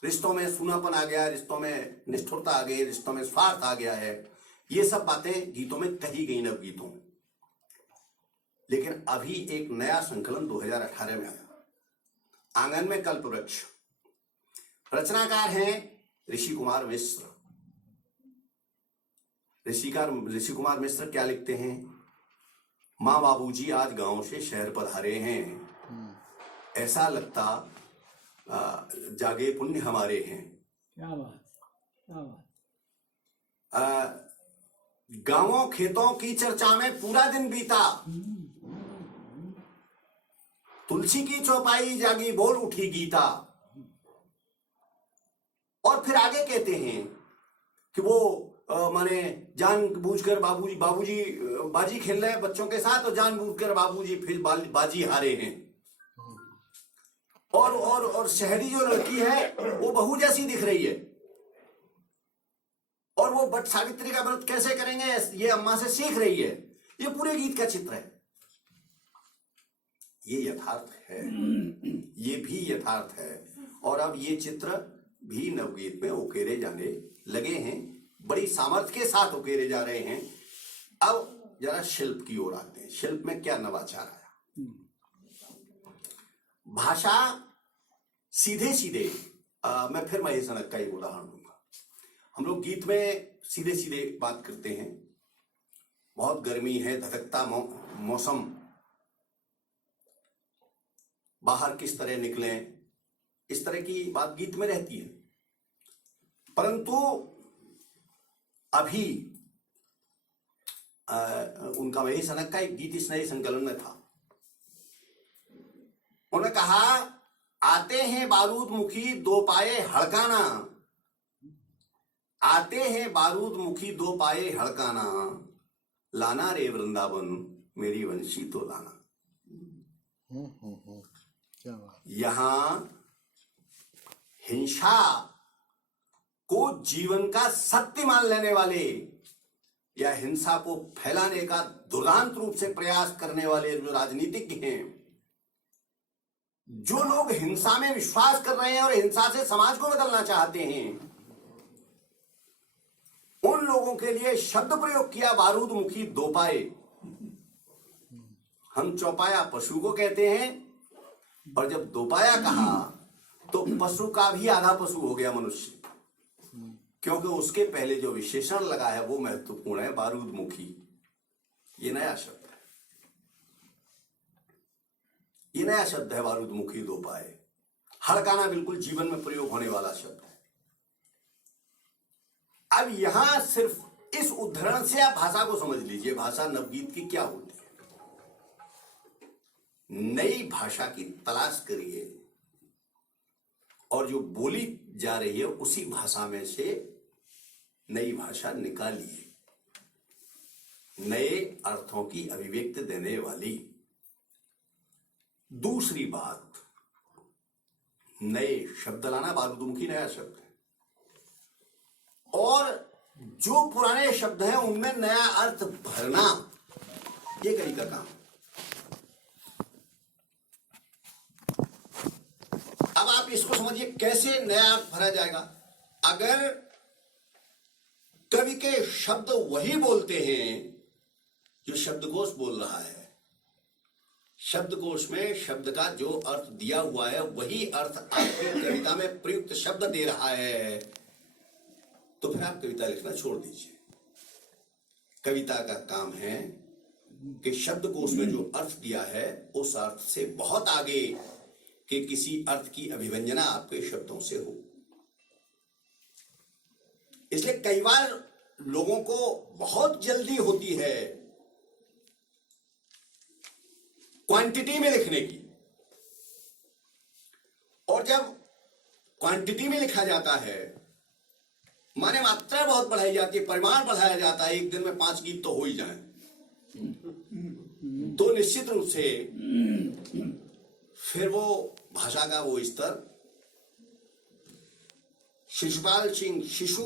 रिश्तों में सूनापन आ गया, रिश्तों में निष्ठुरता आ गई, रिश्तों में स्वार्थ आ गया है। ये सब बातें गीतों में कही गई नवगीतों में। लेकिन अभी एक नया संकलन 2018 में आया, आंगन में कल्पवृक्ष। रचनाकार हैं ऋषि कुमार मिश्र। ऋषि कुमार मिश्र क्या लिखते हैं? माँ बाबूजी आज गांव से शहर पधारे हैं, ऐसा लगता जागे पुण्य हमारे हैं। क्या बात, क्या बात। गांवों खेतों की चर्चा में पूरा दिन बीता, तुलसी की चौपाई जागी बोल उठी गीता। और फिर आगे कहते हैं कि वो माने जानबूझकर बाबूजी बाजी खेल रहे हैं बच्चों के साथ और जानबूझकर बाबूजी फिर बाजी हारे हैं। और शहरी जो लड़की है वो बहू जैसी दिख रही है और वो बट सावित्री का व्रत कैसे करेंगे ये अम्मा से सीख रही है। ये पूरे गीत का चित्र है। ये यथार्थ है, ये भी यथार्थ है। और अब ये चित्र भी नवगीत में उकेरे जाने लगे हैं, बड़ी सामर्थ्य के साथ उकेरे जा रहे हैं। अब जरा शिल्प की ओर आते हैं। शिल्प में क्या नवाचार आया? भाषा सीधे सीधे मैं फिर महेश ननक का एक उदाहरण दूंगा। हम लोग गीत में सीधे सीधे बात करते हैं। बहुत गर्मी है, धधकता मौसम, बाहर किस तरह निकलें, इस तरह की बात गीत में रहती है। परंतु अभी उनका महेश ननक का एक गीत इस नए संकलन में था। उन्होंने कहा, आते हैं बारूद मुखी दो पाए हड़काना, आते हैं बारूद मुखी दो पाए हड़काना, लाना रे वृंदावन मेरी वंशी तो लाना। यहां हिंसा को जीवन का सत्य मान लेने वाले या हिंसा को फैलाने का दुर्दांत रूप से प्रयास करने वाले जो राजनीतिज्ञ हैं, जो लोग हिंसा में विश्वास कर रहे हैं और हिंसा से समाज को बदलना चाहते हैं, उन लोगों के लिए शब्द प्रयोग किया बारूद मुखी दो पाए। हम चौपाया पशु को कहते हैं और जब दोपाया कहा तो पशु का भी आधा पशु हो गया मनुष्य, क्योंकि उसके पहले जो विशेषण लगा है वो महत्वपूर्ण है, बारूद मुखी। ये नया शब्द है, ये नया शब्द है बारूद मुखी दो पाए। हड़काना बिल्कुल जीवन में प्रयोग होने वाला शब्द है। अब यहां सिर्फ इस उद्धरण से आप भाषा को समझ लीजिए, भाषा नवगीत की क्या होती है। नई भाषा की तलाश करिए और जो बोली जा रही है उसी भाषा में से नई भाषा निकालिए, नए अर्थों की अभिव्यक्ति देने वाली। दूसरी बात, नए शब्द लाना। बारूदमुखी नया शब्द है। और जो पुराने शब्द हैं उनमें नया अर्थ भरना, ये कवि का काम। अब आप इसको समझिए कैसे नया अर्थ भरा जाएगा। अगर कवि के शब्द वही बोलते हैं जो शब्दकोश बोल रहा है, शब्दकोश में शब्द का जो अर्थ दिया हुआ है वही अर्थ आपकी कविता में प्रयुक्त शब्द दे रहा है, तो फिर आप कविता लिखना छोड़ दीजिए। कविता का काम है कि शब्दकोश में जो अर्थ दिया है उस अर्थ से बहुत आगे के किसी अर्थ की अभिव्यंजना आपके शब्दों से हो। इसलिए कई बार लोगों को बहुत जल्दी होती है क्वांटिटी में लिखने की, और जब क्वांटिटी में लिखा जाता है माने मात्रा बहुत बढ़ाई जाती है, परिमाण बढ़ाया जाता है, एक दिन में 5 गीत तो हो ही जाए, तो निश्चित रूप से फिर वो भाषा का वो स्तर। शिशुपाल सिंह शिशु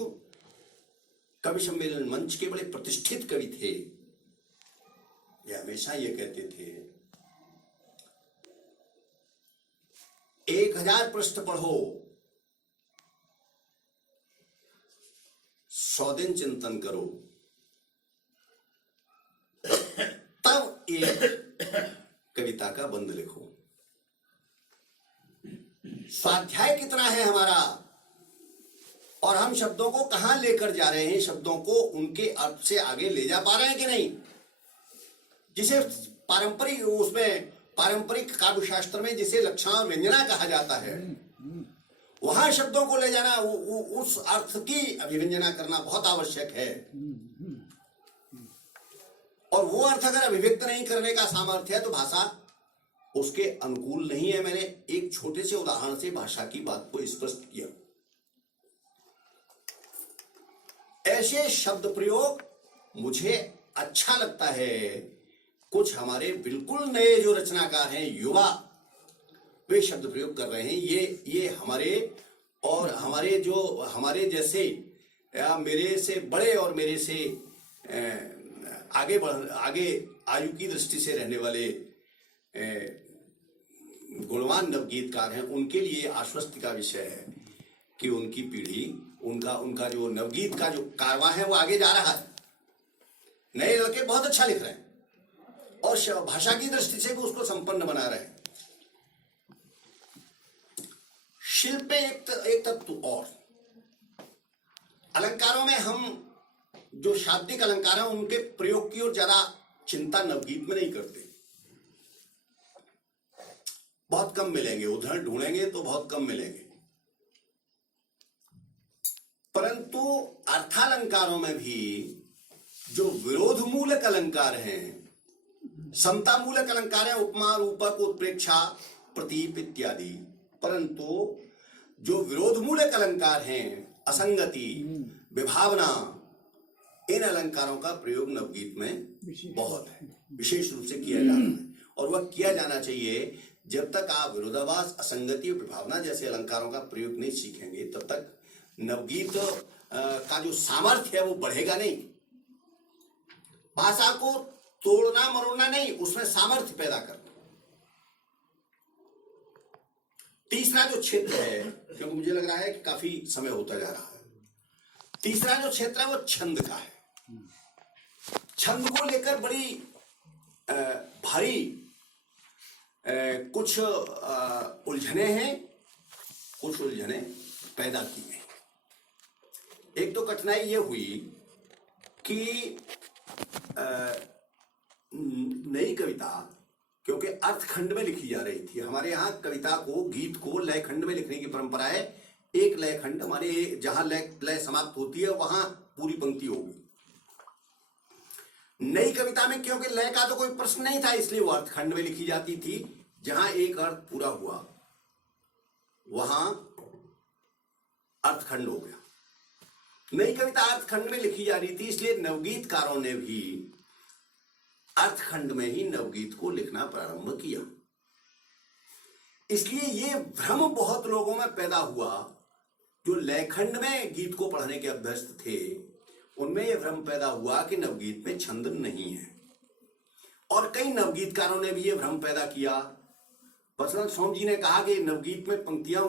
कवि सम्मेलन मंच के बड़े प्रतिष्ठित कवि थे। ये हमेशा ये कहते थे 1000 पृष्ठ पढ़ो, 100 दिन चिंतन करो, तब एक कविता का बंद लिखो। स्वाध्याय कितना है हमारा, और हम शब्दों को कहां लेकर जा रहे हैं, शब्दों को उनके अर्थ से आगे ले जा पा रहे हैं कि नहीं। जिसे पारंपरिक उसमें पारंपरिक काव्य शास्त्र में जिसे लक्षण और व्यंजना कहा जाता है, वहां शब्दों को ले जाना, उस अर्थ की अभिव्यंजना करना बहुत आवश्यक है। और वो अर्थ अगर अभिव्यक्त नहीं करने का सामर्थ्य है तो भाषा उसके अनुकूल नहीं है। मैंने एक छोटे से उदाहरण से भाषा की बात को स्पष्ट किया। ऐसे शब्द प्रयोग मुझे अच्छा लगता है। कुछ हमारे बिल्कुल नए जो रचनाकार हैं, युवा, वे शब्द प्रयोग कर रहे हैं। ये हमारे और हमारे जैसे या मेरे से बड़े और मेरे से आगे आयु की दृष्टि से रहने वाले गुणवान नवगीतकार हैं, उनके लिए आश्वस्ति का विषय है कि उनकी पीढ़ी, उनका जो नवगीत का जो कारवां है वो आगे जा रहा है। नए लड़के बहुत अच्छा लिख रहे हैं और भाषा की दृष्टि से भी उसको संपन्न बना रहे हैं। शिल्प में एक तत्व और, अलंकारों में हम जो शाब्दिक अलंकार हैं उनके प्रयोग की ओर ज्यादा चिंता नवगीत में नहीं करते। बहुत कम मिलेंगे, उदाहरण ढूंढेंगे तो बहुत कम मिलेंगे। परंतु अर्थालंकारों में भी जो विरोध मूलक अलंकार हैं, समता मूलक अलंकार है, उपमा, रूपक, उत्प्रेक्षा, प्रतीप इत्यादि, परंतु जो विरोध मूलक अलंकार हैं, असंगति, विभावना, इन अलंकारों का प्रयोग नवगीत में बहुत है, विशेष रूप से किया जा रहा है। और वह किया जाना चाहिए। जब तक आप विरोधाभास, असंगति और विभावना जैसे अलंकारों का प्रयोग नहीं सीखेंगे तब तक नवगीत का जो सामर्थ्य है वो बढ़ेगा नहीं। भाषा को तोड़ना मरोड़ना नहीं, उसमें सामर्थ्य पैदा करना। तीसरा जो क्षेत्र है, क्योंकि मुझे लग रहा है कि काफी समय होता जा रहा है, तीसरा जो क्षेत्र है वो छंद का है। छंद को लेकर बड़ी भारी कुछ उलझने हैं, कुछ उलझने पैदा की गई। एक तो कठिनाई ये हुई कि नई कविता क्योंकि अर्थखंड में लिखी जा रही थी। हमारे यहाँ कविता को, गीत को लय खंड में लिखने की परंपरा है। एक लय खंड हमारे, जहां लय समाप्त होती है वहां पूरी पंक्ति होगी। नई कविता में क्योंकि लय का तो कोई प्रश्न नहीं था, इसलिए वो अर्थखंड में लिखी जाती थी। जहां एक अर्थ पूरा हुआ वहां अर्थखंड हो गया। नई कविता अर्थखंड में लिखी जा रही थी, इसलिए नवगीतकारों ने भी अर्थखंड में ही नवगीत को लिखना प्रारंभ किया। इसलिए ये भ्रम बहुत लोगों में पैदा हुआ, जो लयखंड में गीत को पढ़ने के अभ्यस्त थे उनमें यह भ्रम पैदा हुआ कि नवगीत में छंद नहीं है, और कई नवगीतकारों ने भी यह भ्रम पैदा किया। बसंत सोम जी ने कहा कि नवगीत में पंक्तियां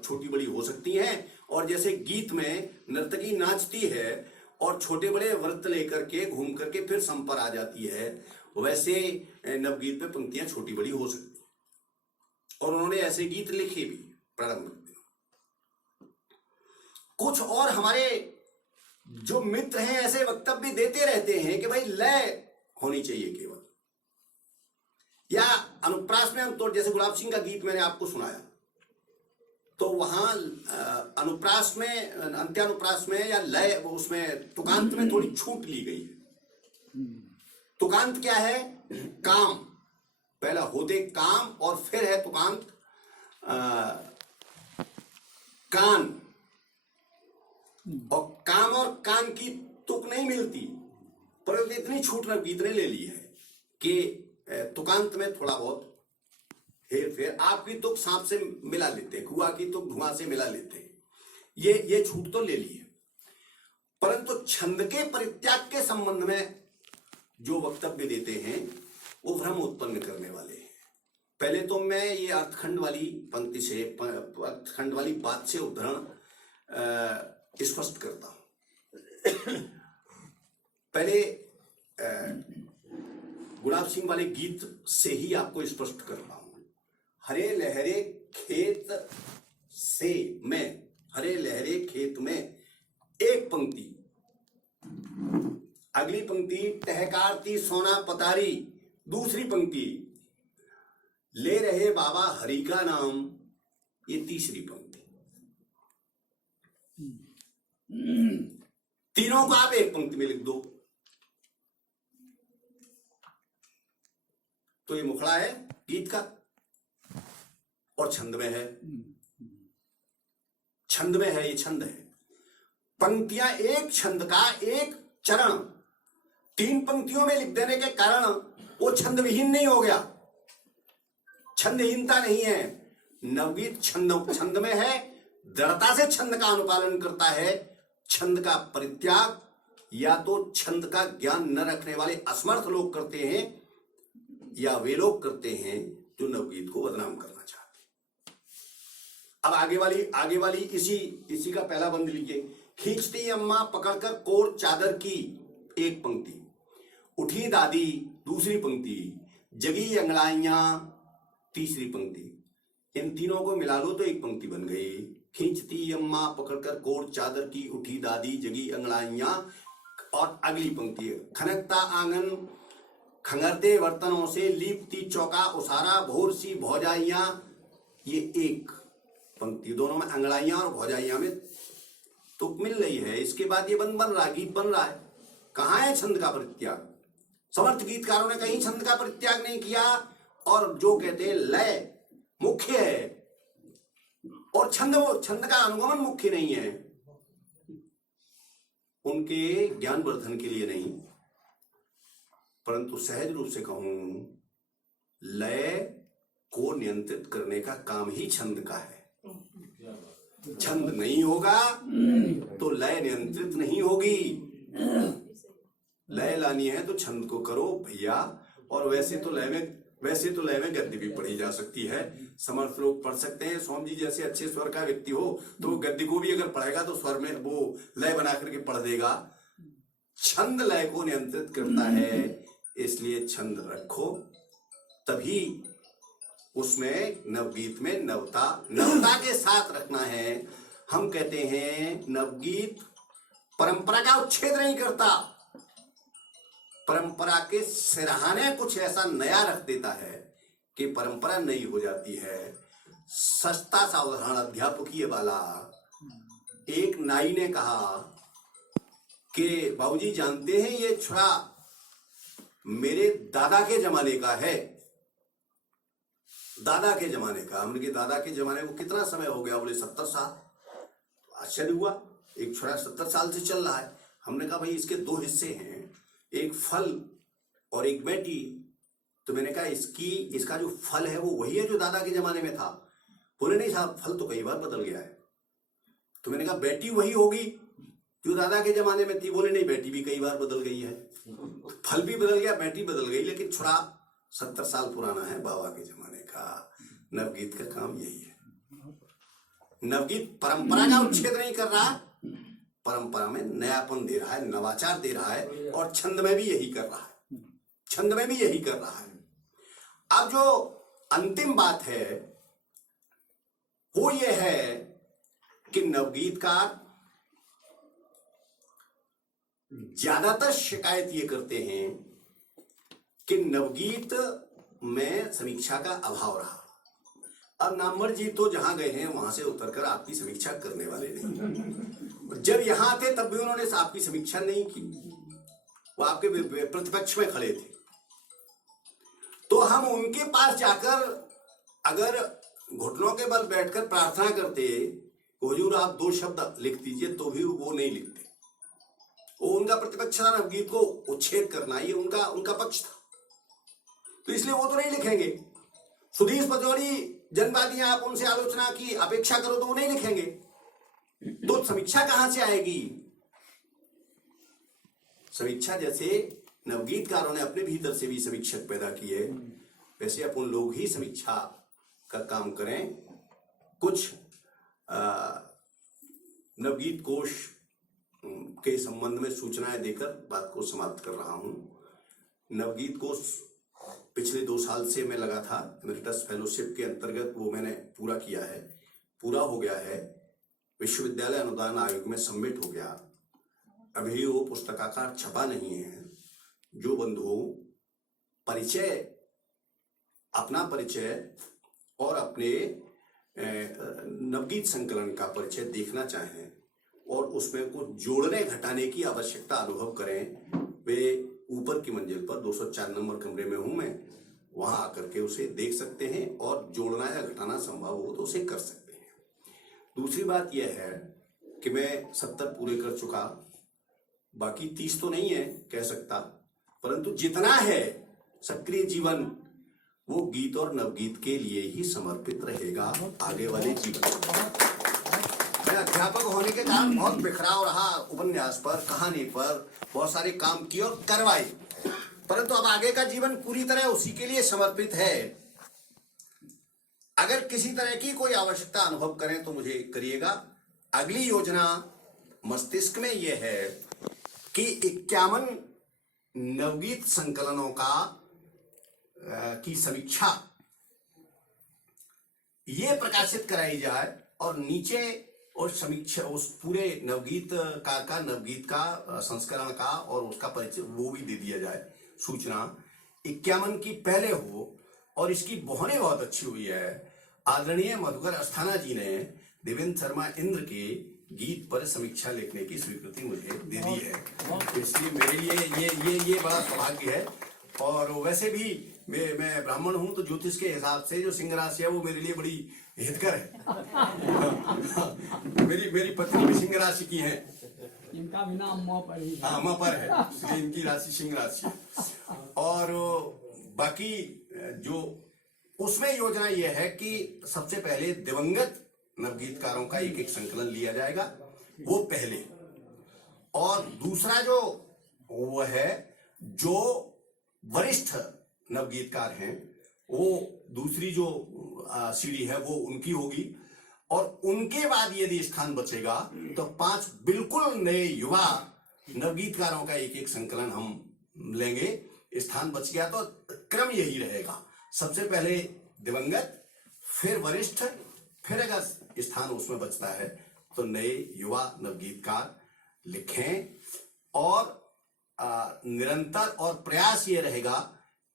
छोटी बड़ी हो सकती हैं, और जैसे गीत में नर्तकी नाचती है और छोटे बड़े व्रत लेकर के घूम करके फिर सम पर आ जाती है, वैसे नवगीत में पंक्तियां छोटी बड़ी हो सकती हैं। और उन्होंने ऐसे गीत लिखे भी प्रारंभ में। कुछ और हमारे जो मित्र हैं ऐसे वक्तव्य देते रहते हैं कि भाई लय होनी चाहिए केवल, या अनुप्रास में हम तो जैसे गुलाब सिंह का गीत मैंने आपको सुनाया, तो वहां अनुप्रास में, अंत्यानुप्रास में या लय उसमें तुकांत में थोड़ी छूट ली गई है। तुकांत क्या है? काम, पहला होते काम और फिर है तुकांत कान, और काम और कान की तुक नहीं मिलती, परंतु इतनी छूट नवगीत ने ले ली है कि तुकांत में थोड़ा बहुत हेर फेर, आपकी तुक सांप से मिला लेते, कुआ की तुक धुआं से मिला लेते, ये छूट तो ले ली है। परंतु छंद के परित्याग के संबंध में जो वक्तव्य देते हैं वो भ्रम उत्पन्न करने वाले हैं। पहले तो मैं ये अर्थखंड वाली पंक्ति से, अर्थखंड वाली बात से उद्धरण स्पष्ट करता हूं। पहले गुलाब सिंह वाले गीत से ही आपको स्पष्ट कर रहा हूं। हरे लहरे खेत से में, हरे लहरे खेत में, एक पंक्ति, अगली पंक्ति टहकारती सोना पतारी, दूसरी पंक्ति ले रहे बाबा हरि का नाम, ये तीसरी पंक्ति। तीनों को आप एक पंक्ति में लिख दो तो ये मुखड़ा है गीत का, और छंद में है, छंद में है, ये छंद है। पंक्तियां एक छंद का एक चरण 3 पंक्तियों में लिख देने के कारण वो छंद विहीन नहीं हो गया, छंदहीनता नहीं है। नवगीत छंद में है, दृढ़ता से छंद का अनुपालन करता है। छंद का परित्याग या तो छंद का ज्ञान न रखने वाले असमर्थ लोग करते हैं, या वे लोग करते हैं जो नवगीत को बदनाम करना चाहते हैं। अब आगे वाली इसी का पहला बंद लीजिए। खींचती अम्मा पकड़कर कोर चादर की, एक पंक्ति, उठी दादी, दूसरी पंक्ति, जगी अंगड़ाइयां, तीसरी पंक्ति। इन तीनों को मिला लो तो एक पंक्ति बन गई। खींचती अम्मा पकड़कर कोर चादर की, उठी दादी, जगी अंगड़ाइयां, और अगली पंक्ति है खनकता आंगन खंगरते बर्तनों से, लीपती चौका उसारा, भोर सी भौजाइयां, ये एक पंक्ति। दोनों में अंगड़ाइयां और भौजाइयां में तुक मिल रही है। इसके बाद ये बन रहा है, गीत बन रहा है। कहां है छंद का परित्याग? समर्थ गीतकारों ने कहीं छंद का परित्याग नहीं किया, और जो कहते हैं लय मुख्य है और छंद का अनुगमन मुख्य नहीं है, उनके ज्ञान वर्धन के लिए नहीं, परंतु सहज रूप से कहूं, लय को नियंत्रित करने का काम ही छंद का है। छंद नहीं होगा तो लय नियंत्रित नहीं होगी। लय लानी है तो छंद को करो भैया। और वैसे तो लय में गद्य भी पढ़ी जा सकती है, समर्थ लोग पढ़ सकते हैं। स्वामी जी जैसे अच्छे स्वर का व्यक्ति हो तो गद्य को भी अगर पढ़ेगा तो स्वर में वो लय बना करके पढ़ देगा। छंद लय को नियंत्रित करता है, इसलिए छंद रखो, तभी उसमें नवगीत में नवता के साथ रखना है। हम कहते हैं नवगीत परंपरा का उच्छेद नहीं करता, परंपरा के सिरहाने कुछ ऐसा नया रख देता है कि परंपरा नई हो जाती है। सस्ता सा उदाहरण अध्यापकीय वाला, एक नाई ने कहा कि बाबूजी जानते हैं ये छुरा मेरे दादा के जमाने का है। दादा के जमाने का, हमने के दादा के जमाने को कितना समय हो गया? बोले 70 साल। आश्चर्य हुआ, एक छुरा 70 साल से चल रहा है। हमने कहा भाई इसके 2 हिस्से हैं, एक फल और एक बैटी। तो मैंने कहा इसका जो फल है वो वही है जो दादा के जमाने में था? बोले नहीं साहब, फल तो कई बार बदल गया है। तो मैंने कहा बेटी वही होगी जो दादा के जमाने में थी। बोले नहीं, बेटी भी कई बार बदल गई है, फल भी बदल गया, बेटी बदल गई, लेकिन छुड़ा 70 साल पुराना है बाबा के जमाने का। नवगीत का काम यही है। नवगीत परंपरा का उच्छेद नहीं कर रहा, परंपरा में नयापन दे रहा है, नवाचार दे रहा है, और छंद में भी यही कर रहा है, छंद में भी यही कर रहा है। अब जो अंतिम बात है वो ये है कि नवगीतकार ज्यादातर शिकायत ये करते हैं कि नवगीत में समीक्षा का अभाव रहा। अब नामवर जी तो जहां गए हैं वहां से उतरकर आपकी समीक्षा करने वाले नहीं। जब यहां थे तब भी उन्होंने आपकी समीक्षा नहीं की, वो आपके प्रतिपक्ष में खड़े थे। तो हम उनके पास जाकर अगर घुटनों के बल बैठकर प्रार्थना करते, हुजूर आप 2 शब्द लिख दीजिए, तो भी वो नहीं लिखते। वो उनका प्रतिपक्ष था, नवगीत को उच्छेद करना ये उनका पक्ष था, तो इसलिए वो तो नहीं लिखेंगे। सुधीर पचौरी जनवादी, आप उनसे आलोचना की अपेक्षा करो तो वो नहीं लिखेंगे, तो समीक्षा कहां से आएगी? समीक्षा जैसे नवगीतकारों ने अपने भीतर से भी समीक्षक पैदा किए, वैसे अपन लोग ही समीक्षा का काम करें। कुछ नवगीत कोश के संबंध में सूचनाएं देकर बात को समाप्त कर रहा हूं। नवगीत कोश पिछले 2 साल से मैं लगा था, एमेरिटस फेलोशिप के अंतर्गत वो मैंने पूरा किया है, पूरा हो गया है, विश्वविद्यालय अनुदान आयोग में सबमिट हो गया। अभी वो पुस्तकाकार छपा नहीं है। जो बंधु परिचय, अपना परिचय और अपने नवगीत संकलन का परिचय देखना चाहें और उसमें कुछ जोड़ने घटाने की आवश्यकता अनुभव करें, वे ऊपर की मंजिल पर 204 नंबर कमरे में हूं मैं, वहां आकर के उसे देख सकते हैं और जोड़ना या घटाना संभव हो तो उसे कर सकते हैं। दूसरी बात यह है कि मैं 70 पूरे कर चुका, बाकी 30 तो नहीं है कह सकता, परंतु जितना है सक्रिय जीवन वो गीत और नवगीत के लिए ही समर्पित रहेगा आगे वाले जीवन। मैं अध्यापक होने के कारण बहुत बिखराव रहा, उपन्यास पर, कहानी पर बहुत सारे काम किए और करवाए, परंतु अब आगे का जीवन पूरी तरह उसी के लिए समर्पित है। अगर किसी तरह की कोई आवश्यकता अनुभव करें तो मुझे करिएगा। अगली योजना मस्तिष्क में यह है कि 51 नवगीत संकलनों की समीक्षा ये प्रकाशित कराई जाए और नीचे और समीक्षा उस पूरे नवगीत का संस्करण का और उसका परिचय वो भी दे दिया जाए। सूचना 51 की पहले हो, और इसकी बोहने बहुत अच्छी हुई है। आदरणीय मधुकर अस्थाना जी ने देवेंद्र शर्मा इंद्र के गीत पर समीक्षा लिखने की स्वीकृति मुझे दे दी है, इसलिए मेरे लिए ये बड़ा सौभाग्य है। और वैसे भी मैं ब्राह्मण हूं तो ज्योतिष के हिसाब से जो सिंह राशि है वो मेरे लिए बड़ी हितकर है। मेरी पत्नी भी सिंह राशि की है, इनका भी नाम माँ पर ही है। माँ पर है, इसलिए इनकी राशि सिंह राशि है। और बाकी जो उसमें योजना यह है कि सबसे पहले दिवंगत नवगीतकारों का एक संकलन लिया जाएगा, वो पहले, और दूसरा जो वो है जो वरिष्ठ नवगीतकार हैं वो दूसरी जो सीढ़ी है वो उनकी होगी, और उनके बाद यदि स्थान बचेगा तो 5 बिल्कुल नए युवा नवगीतकारों का एक संकलन हम लेंगे। स्थान बच गया तो क्रम यही रहेगा, सबसे पहले दिवंगत, फिर वरिष्ठ, फिर अगर स्थान उसमें बचता है तो नए युवा नवगीतकार लिखें। और निरंतर और प्रयास ये रहेगा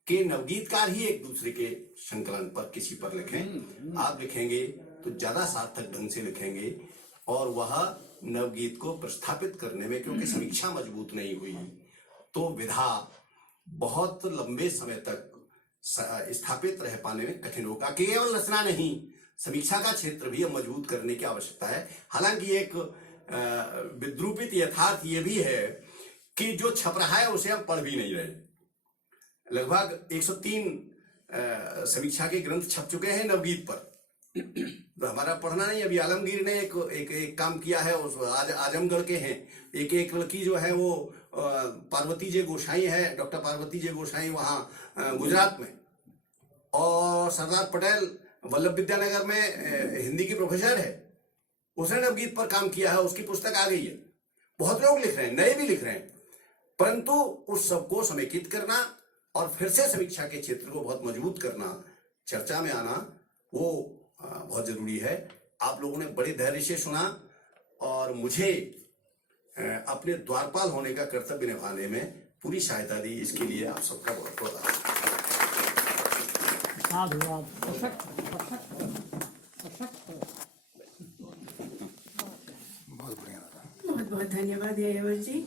कि नवगीतकार ही एक दूसरे के संकलन पर किसी पर लिखें। आप लिखेंगे तो ज्यादा सार्थक ढंग से लिखेंगे और वह नवगीत को प्रस्थापित करने में, क्योंकि समीक्षा मजबूत नहीं हुई तो विधा बहुत लंबे समय तक स्थापित रह पाने में कठिन होगा। केवल रचना नहीं, समीक्षा का क्षेत्र भी मजबूत करने की आवश्यकता है। हालांकि एक विद्रूपित यथार्थ ये भी है कि जो छप रहा है उसे हम पढ़ भी नहीं रहे। लगभग 103 समीक्षा के ग्रंथ छप चुके हैं नवगीत पर, तो हमारा पढ़ना नहीं। अभी आलमगीर ने एक काम किया है, उस आजमगढ़ के हैं, एक लड़की जो है वो पार्वती जे गोसाई है, डॉक्टर पार्वती जे गोसाई वहाँ गुजरात में, और सरदार पटेल वल्लभ विद्यानगर में हिंदी की प्रोफेसर है, उसने नवगीत पर काम किया है, उसकी पुस्तक आ गई है। बहुत लोग लिख रहे हैं, नए भी लिख रहे हैं, परंतु उस सबको समेकित करना और फिर से समीक्षा के क्षेत्र को बहुत मजबूत करना, चर्चा में आना, वो बहुत जरूरी है। आप लोगों ने बड़े धैर्य से सुना और मुझे अपने द्वारपाल होने का कर्तव्य निभाने में पूरी सहायता दी। इसके लिए आप सबका बहुत बहुत साधुवाद। सशक्त सशक्त सशक्त। बहुत बढ़िया। बहुत बहुत धन्यवाद यायावर जी।